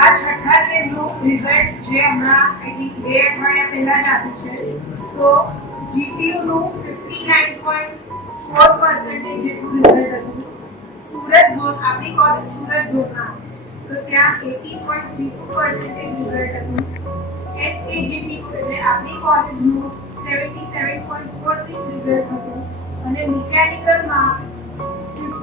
આ છઠ્ઠા સેમનું રિઝલ્ટ જે હમણાં આઈ થિંક 2 અઠવાડિયા પહેલા જ આવ્યું છે, તો GTU નું 59.4% જેટલું રિઝલ્ટ હતું. સુરત ઝોન, આપણી કોલેજ સુરત ઝોનમાં, તો ત્યાં 80.32% રિઝલ્ટ હતું. SKGP એટલે આપણી કોલેજનું 77.46 રિઝલ્ટ હતું અને મિકેનિકલમાં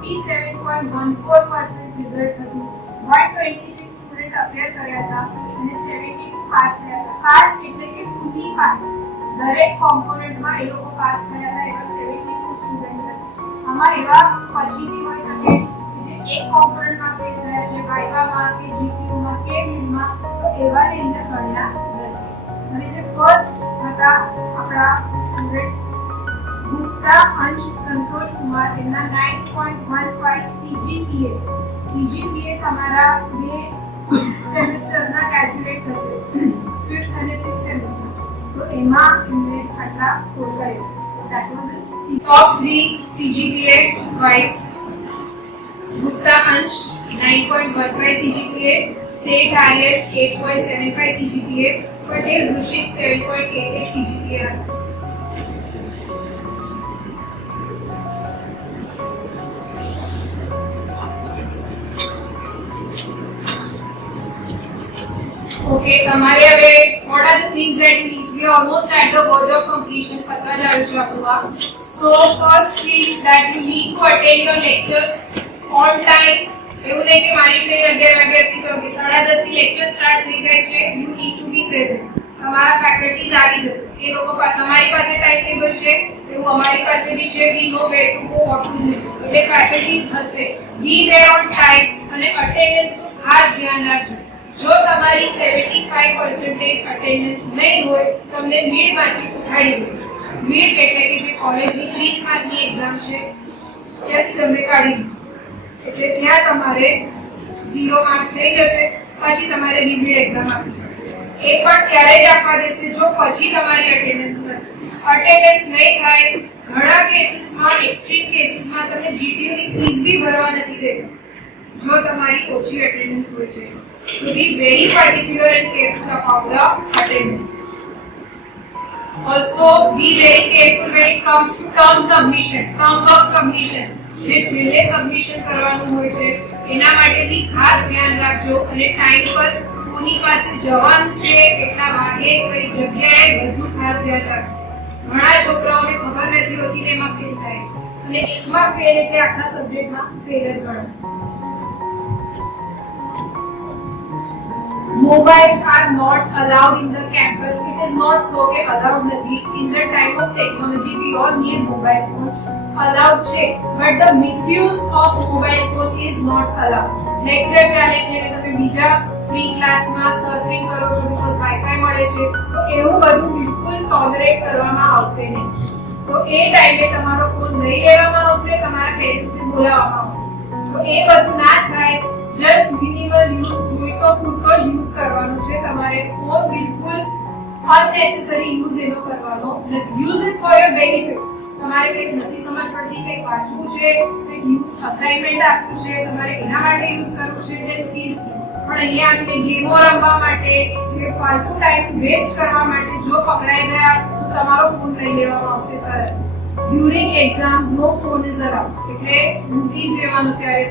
57.14% રિઝલ્ટ હતું. 126 સ્ટુડન્ટ અપીયર કર્યા હતા અને 72 પાસ થયા હતા. પાસ એટલે કે ફૂલી પાસ, દરેક કોમ્પોનન્ટમાં એ લોકો પાસ થયા હતા. એવા 72 સ્ટુડન્ટ્સ હતા. આમાં એવા પછીથી હોઈ શકે કે જે એક કોમ્પોનન્ટમાં ફેલ થયા છે, વાઇવામાં કે જીપીયુમાં કે નીટમાં, તો એવાને અહીંયા ગણ્યા નથી. અને જે ફર્સ્ટ હતા આપણા સ્ટુડન્ટ ગુપ્તા અંશ સંતોષ કુમાર, એમના 9.15 CGPA તમારા બે સેમેસ્ટર્સના કેલ્ક્યુલેટ થશે, 5th અને 6th સેમેસ્ટર, તો એમાં એમને આટલા સ્કોર કર્યો. So that was his top 3 CGPA wise. Gupta Ansh 9.15 CGPA, Seth Aryan 8.75 CGPA, Patel Rushik 7.88 CGPA. Okay, તમારે હવે what are the things that you need? We are almost at the verge of completion. પતવા જ આવ્યું છે આપણું આ. So first thing that you need to attend your lectures on time. એવું નહીં કે મારી ટ્રેન 11 વાગ્યાથી તો 10:30 થી લેક્ચર સ્ટાર્ટ થઈ ગઈ છે. You need to be present. તમારા ફેકલ્ટીઝ આવી જશે. એ લોકો તમારી પાસે ટાઈમ ટેબલ છે, એવું અમારી પાસે બી છે. We know where to go, what to do. એટલે ફેકલ્ટીઝ હશે. Be there on time અને અટેન્ડન્સ નું ખાસ ધ્યાન રાખજો. જો તમારી 75% અટેન્ડન્સ નહીં હોય, તમને મિડમાંથી ઉઠાડી દેશે. મિડ એટલે કે જે કોલેજની 30 માર્કની એક્ઝામ છે ત્યાંથી તમને કાઢી દેશે. એટલે ત્યાં તમારે 0 માર્ક્સ થઈ જશે. પછી તમારે રિપીટ એક્ઝામ આપવી પડશે. એ પણ ત્યારે જ આપવા દેશે જો પછી તમારી અટેન્ડન્સ થશે. અટેન્ડન્સ નહીં થાય, ઘણા કેસીસમાં, એક્સ્ટ્રીમ કેસીસમાં તમને જીટીયુની ફીસ બી ભરવા નથી દેતા જો તમારી ઓછી અટેન્ડન્સ હોય છે. So be very particular and careful about the attendance. Also be very careful when it comes to term submission, term work submission. જે છેલ્લે સબમિશન કરવાનું હોય છે એના માટે બી ખાસ ધ્યાન રાખજો અને ટાઈમ પર કોની પાસે જવાનું છે, કેટલા વાગે, કઈ જગ્યાએ, બધું ખાસ ધ્યાન રાખજો. ઘણા છોકરાઓને ખબર નથી હોતી ને એમાં ફેલ થાય છે અને એકમાં ફેલ એટલે આખા સબ્જેક્ટમાં ફેલ જ ગણાશે. Mobiles are not allowed in the campus. It is not so કે allowed નથી. In the time of technology, we all need mobile phones. Allowed છે, but the misuse of mobile phone is not allowed. Lecture ચાલે છે અને તમે બીજા free ક્લાસમાં surfing કરો છો because વાઈફાઈ મળે છે, તો એવું બધું બિલકુલ ટોલરેટ કરવામાં આવશે નહીં. તો એ ટાઈમે તમારો ફોન લઈ લેવામાં આવશે, તમારા પેરેન્ટ્સને બોલાવવામાં આવશે. તો એ બધું ના થાય. જસ્ટ મિનિમલ યુઝ, જોઈએ તો પૂરતો જ યુઝ કરવાનો છે. તમારે ફોન બિલકુલ અનનેસેસરી યુઝ એનો કરવાનો નથી. Use it for your benefit. તમારે કંઈક નથી સમજ પડતી, કંઈક વાંચવું છે, કંઈક યુઝ અસાઇનમેન્ટ આપવું છે, તમારે એના માટે યુઝ કરવું છે, then ફીલ ફ્રી. પણ અહીંયા આવીને ગેમો રમવા માટે કે ફાલતુ ટાઈમ વેસ્ટ કરવા માટે જો પકડાઈ ગયા તો તમારો ફોન લઈ લેવામાં આવશે તરત. During exams no phone is allowed. એટલે મૂકી જ લેવાનું ત્યારે.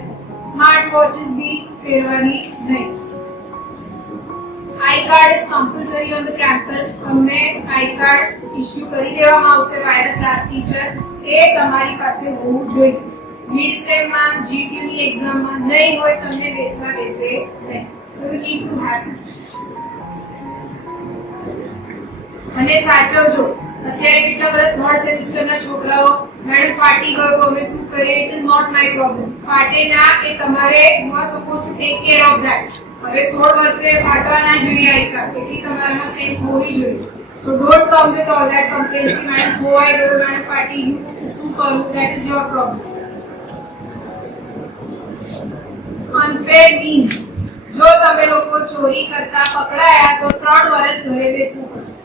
સ્માર્ટ વોચીસ બી પહેરવાની નહીં. I card is compulsory on the campus. તમને આઈ કાર્ડ ઇશ્યુ કરી દેવામાં આવશે બાય ધ ક્લાસ ટીચર. એ તમારી પાસે હોવું જોઈએ. મિડ સેમમાં, જીટીયુની એક્ઝામમાં નહીં હોય, તમને બેસવા દેશે નહીં. So you need to have. અને સાચવજો. અત્યારે કેટલા બધા 3rd સેમેસ્ટરના છોકરાઓ મેડમ ફાટી ગયો અમે શું કરીએ? It is not my problem. ફાટે ના એ તમારે you are suppose to take care of that. હવે 16 વર્ષે ફાટવા ના જોઈએ આઈ કાર્ડ, એટલી તમારામાં સેન્સ હોવી જોઈએ. So don't come with all that complaints કે મેડમ ખોવાઈ ગયો, મેડમ ફાટી ગયું, શું કરું? That is your problem. Unfair means જો તમે લોકો ચોરી કરતા પકડાયા તો 3 વર્ષ ઘરે બેસવું પડશે.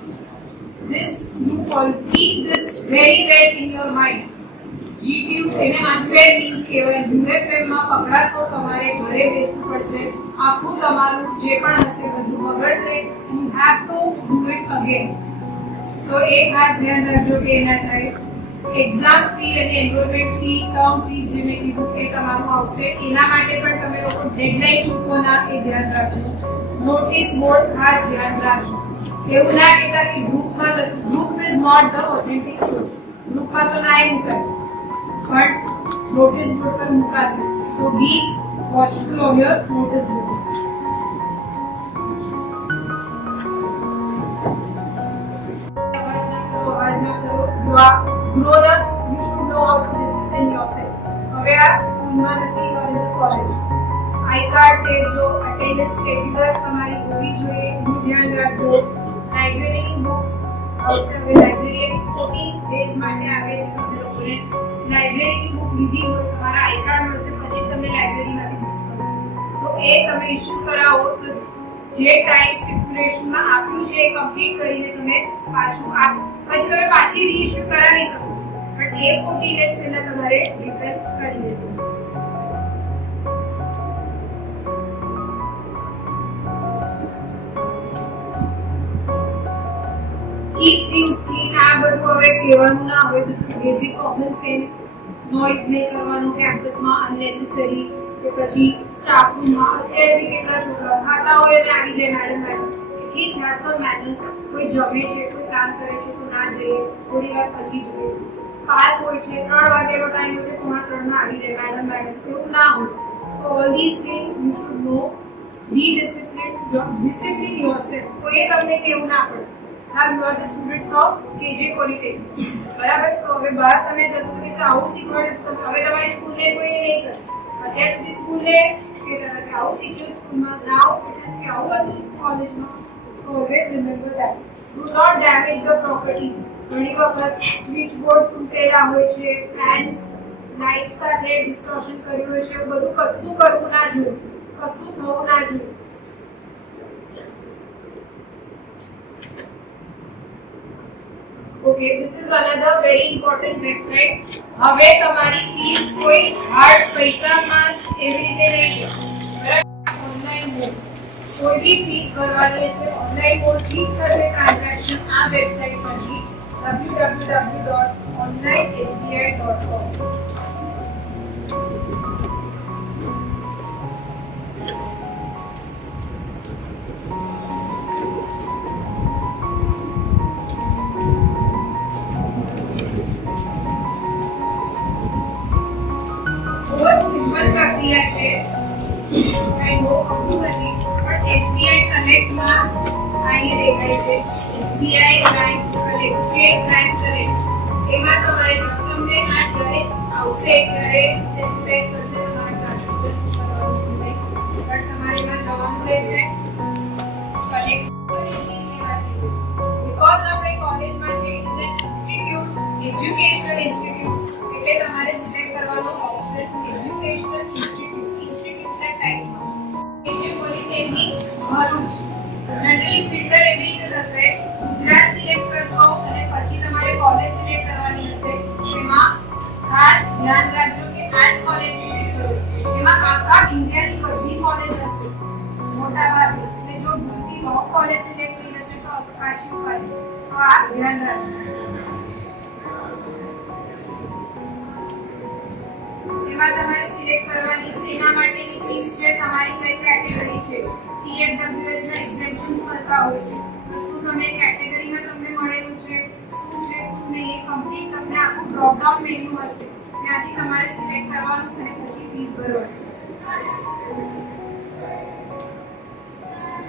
This you all keep this very well in your mind. GTU એને unfair means કહેવાય. UFM માં પકડાશો તમારે ઘરે બેસવું પડશે. આખું તમારું જે પણ હશે બધું બગડશે. You have to do it again. તો એ ખાસ ધ્યાન રાખજો કે ના થાય. એક્ઝામ ફી અને એનરોલમેન્ટ ફી ટર્મ ફીસ જે મેં કીધું એ તમારું આવશે. એના માટે પણ તમે લોકો ડેડલાઇન ચૂકો ના એ ધ્યાન રાખજો. નોટિસ બોર્ડ ખાસ ધ્યાન રાખજો. એવું ના કહેતા કે ગ્રુપમાં group is not the authentic source. ગ્રુપમાં તો ના મુકાય પણ નોટિસ બોર્ડ પર મુકાશે. So be watchful of your notice board. You are grown-ups, you should know how to discipline yourself. હવે આ સ્કૂલમાં નથી or in the college. I card ટેકજો, અટેન્ડન્સ રેગ્યુલર તમારી હોવી જોઈએ, એનું ધ્યાન રાખજો. લાઇબ્રેરીની બુક્સ આવશે. હવે લાઇબ્રેરી 14 ડેઝ માટે આવે છે. તમને લોકોને લાઇબ્રેરીની બુક લીધી હોય, તમારા આઈ કાર્ડ મળશે, પછી તમને લાઇબ્રેરીમાંથી બુક્સ મળશે. તો એ તમે ઇશ્યુ કરાવો. તો જે ટાઈમ સ્ટિપ્યુલેશનમાં આપ્યું છે એ કમ્પ્લીટ કરીને તમે પાછું પછી તમે પાછી રીઇશ્યુ કરાવી શકો. બટ એ 14 ડેઝ પહેલા તમારે રિટર્ન કરી દેવું. Keep things clean. આ બધું હવે કહેવાનું ના હોય. This is basic common sense. Noise નહીં કરવાનું કેમ્પસમાં અનનેસેસરી કે પછી સ્ટાફ રૂમમાં. અત્યારે બી કેટલા છોકરાઓ ખાતા હોય અને આવી જાય madam at least have sum manners. કોઈ જમે છે, કોઈ કામ કરે છે તો ના જઈએ, થોડી વાર પછી જોઈએ. પાસ હોય છે, 3 વાગ્યાનો ટાઈમ હોય છે, 2:45 માં આવી જાય મેડમ એવું ના હોય. So all this things you should know. Be discipline yourself. કોઈએ તમને કેવું ના પડે. Now you are the students of KJ Polytechnic. બરાબર. તો હવે બહાર તમે જશો તો કે આવું શીખવાડે તો હવે તમારી સ્કૂલને કોઈ નહીં કરે. અત્યાર સુધી સ્કૂલે કહેતા હતા કે આવું શીખ્યું સ્કૂલમાં. નાઉ ઇટ ઇઝ કે આવું હતું કોલેજમાં. So always remember that. Do not damage the properties. ઘણી વખત સ્વિચ બોર્ડ તૂટેલા હોય છે, ફેન્સ લાઇટ સાથે ડિસ્ટોર્શન કર્યું હોય છે. બધું કશું કરવું ના જોઈએ, કશું થવું ના જોઈએ. Okay, this is another very important website. હવે તમારી ફીસ કોઈ હાર્ડ પૈસામાં એવી રીતે નહીં. ઓનલાઈન મોડ કોઈ બી ફીસ ભરવાની હશે ઓનલાઈન મોડથી જ થશે ટ્રાન્ઝેક્શન. આ વેબસાઇટ પરથી www.onlinesbi.com. પ્રક્રિયા છે. કઈ બહુ અઘરું નથી પણ એસબીઆઈ કનેક્ટમાં અહીં દેખાય છે SBI bank collect, state bank collect. એમાં તમારે જો તમને આ જ્યારે આવશે ત્યારે સેન્સિટાઇઝ કરશે તમારા ક્લાસીસ કરવાનું શું નહીં. પણ તમારે એમાં જવાનું રહેશે કલેક્ટ બીકોઝ આપણે કોલેજમાં છે it is an institute, educational institute. એટલે તમારે સિલેક્ટ કરવાનો ઓપ્શન એજ્યુકેશનલ ઇન્સ્ટિટ્યૂટના types. KJ polytechnic Bharuch. Generally filter એવી રીતે થશે ગુજરાત સિલેક્ટ કરશો અને પછી તમારે કોલેજ સિલેક્ટ કરવાની હશે. એમાં ખાસ ધ્યાન રાખજો કે આ જ કોલેજ સિલેક્ટ કરો. એમાં આખા ઇન્ડિયાની બધી કોલેજ હશે મોટા ભાગે. એટલે જો ભૂલથી લો કોલેજ સિલેક્ટ થઈ જશે તો પાછી ઉપાય. તો આ ધ્યાન રાખજો. એમાં તમારે સિલેક્ટ કરવાની શેના માટેની ફીસ છે, તમારી કઈ કેટેગરી છે. TFWS ના એક્ઝેમ્પશન્સ મળતા હોય છે. તો શું તમે કેટેગરીમાં તમને મળેલું છે, શું છે શું નહીં, એ કમ્પ્લીટ તમને આખું ડ્રોપ ડાઉન મેન્યુ હશે. ત્યાંથી તમારે સિલેક્ટ કરવાનું અને પછી ફીસ ભરવાની.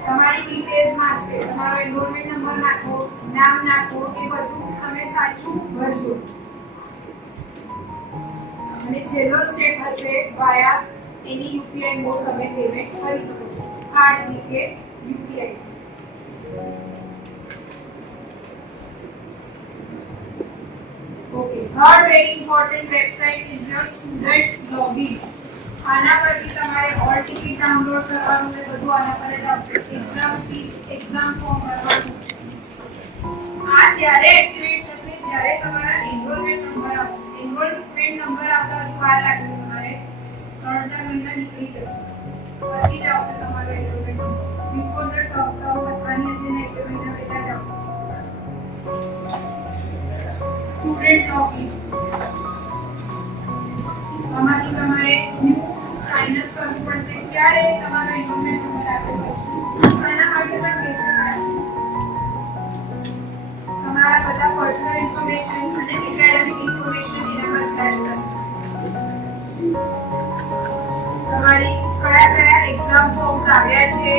તમારી ડિટેલ્સ નાખશે, તમારો એનરોલમેન્ટ નંબર નાખો, નામ નાખો, એ બધું તમે સાચું ભરજો. અને છેલ્લો સ્ટેપ હશે વાયા એની યુપીઆઈ મોડ તમે પેમેન્ટ કરી શકો છો. કાર્ડ કે UPI. Okay, third very important website is your student login. આના પરથી તમારે હોલ ટિકિટ ડાઉનલોડ કરવાનું ને બધું આના પર જ આવશે. એક્ઝામ ફીસ, એક્ઝામ ફોર્મ ભરવાનું. આ ત્યારે એક્ટિવેટ થશે જ્યારે તમારા એનરોલમેન્ટ નંબર આવશે. એનરોલમેન્ટ નંબર આવતા હજુ વાર લાગશે. તમારે 3-4 મહિના નીકળી જશે પછી જ આવશે તમારો enrolment number. Before the term વધવાની હશે ને 1 મહિના પહેલા જ આવશે. સ્ટુડન્ટ લોગિન ત્યારે તમારો ઇન્વોલ્વમેન્ટ નંબર આપેલો છે. આના માટે પણ કેસેટ પાસે તમારા બધા પર્સનલ ઇન્ફોર્મેશન અને એકેડેમિક ઇન્ફોર્મેશન એના પર અટેચ થશે. તમારી કયા એક્ઝામ ફોર્મ્સ આવ્યા છે,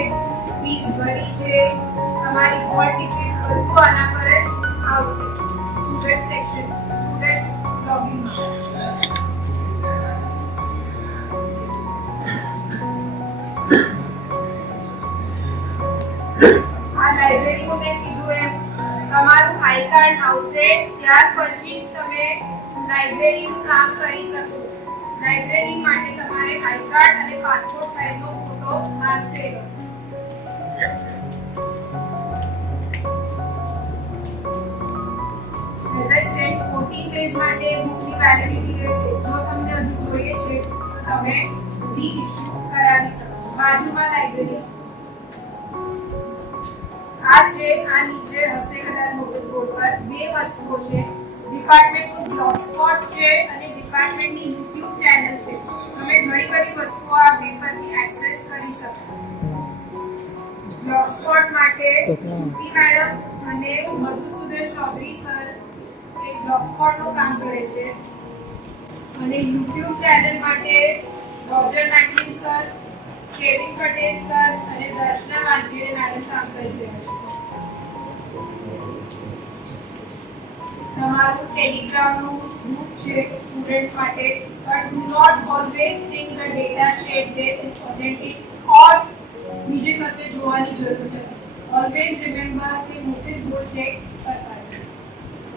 ફીસ ભરી છે, તમારી હોલ ટિકિટ્સ બધું આના પર જ આવશે. Student section, student login. આ લાઇબ્રેરીમાં મેં કીધું એમ તમારું આઈ કાર્ડ આવશે ત્યાર પછી જ તમે લાઇબ્રેરીનું કામ કરી શકશો. લાઇબ્રેરી માટે તમારે આઈ કાર્ડ અને પાસપોર્ટ સાઇઝનો ફોટો માંગશે. As I said, 14 days માટે બુકની વેલિડિટી રહેશે. જો તમને હજુ જોઈએ છે તો તમે રીઇશ્યુ કરાવી શકશો. બાજુમાં લાઇબ્રેરી છે. આ નીચે હશે કદાચ નોટિસ બોર્ડ પર બે વસ્તુઓ છે. ડિપાર્ટમેન્ટનું બ્લોગસ્પોટ છે અને ડિપાર્ટમેન્ટની યુટ્યુબ ચેનલ છે. તમે ઘણી બધી વસ્તુઓ આ વેબ પરથી એક્સેસ કરી શકશો. બ્લોગસ્પોટ માટે શ્રુતિ મેડમ અને મધુસૂદન ચૌધરી સર એક બ્લોગસ્પોટનું કામ કરે છે અને યુટ્યુબ ચેનલ માટે Roger Nakvin sir, Kevin Patel sir અને દર્શના વાનખેડે મેડમ કામ કરી રહ્યા છે. તમારું ટેલિગ્રામનું ગ્રુપ છે સ્ટુડન્ટ્સ માટે, but do not always think the data shared there is authentic or બીજે કશે જોવાની જરૂર નથી. Always remember કે નોટિસ બોર્ડ ચેક કરતા રહેજો.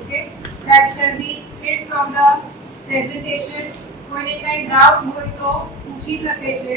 Okay, that shall be it from the presentation. કોઈને કંઈ ડાઉટ હોય તો પૂછી શકે છે.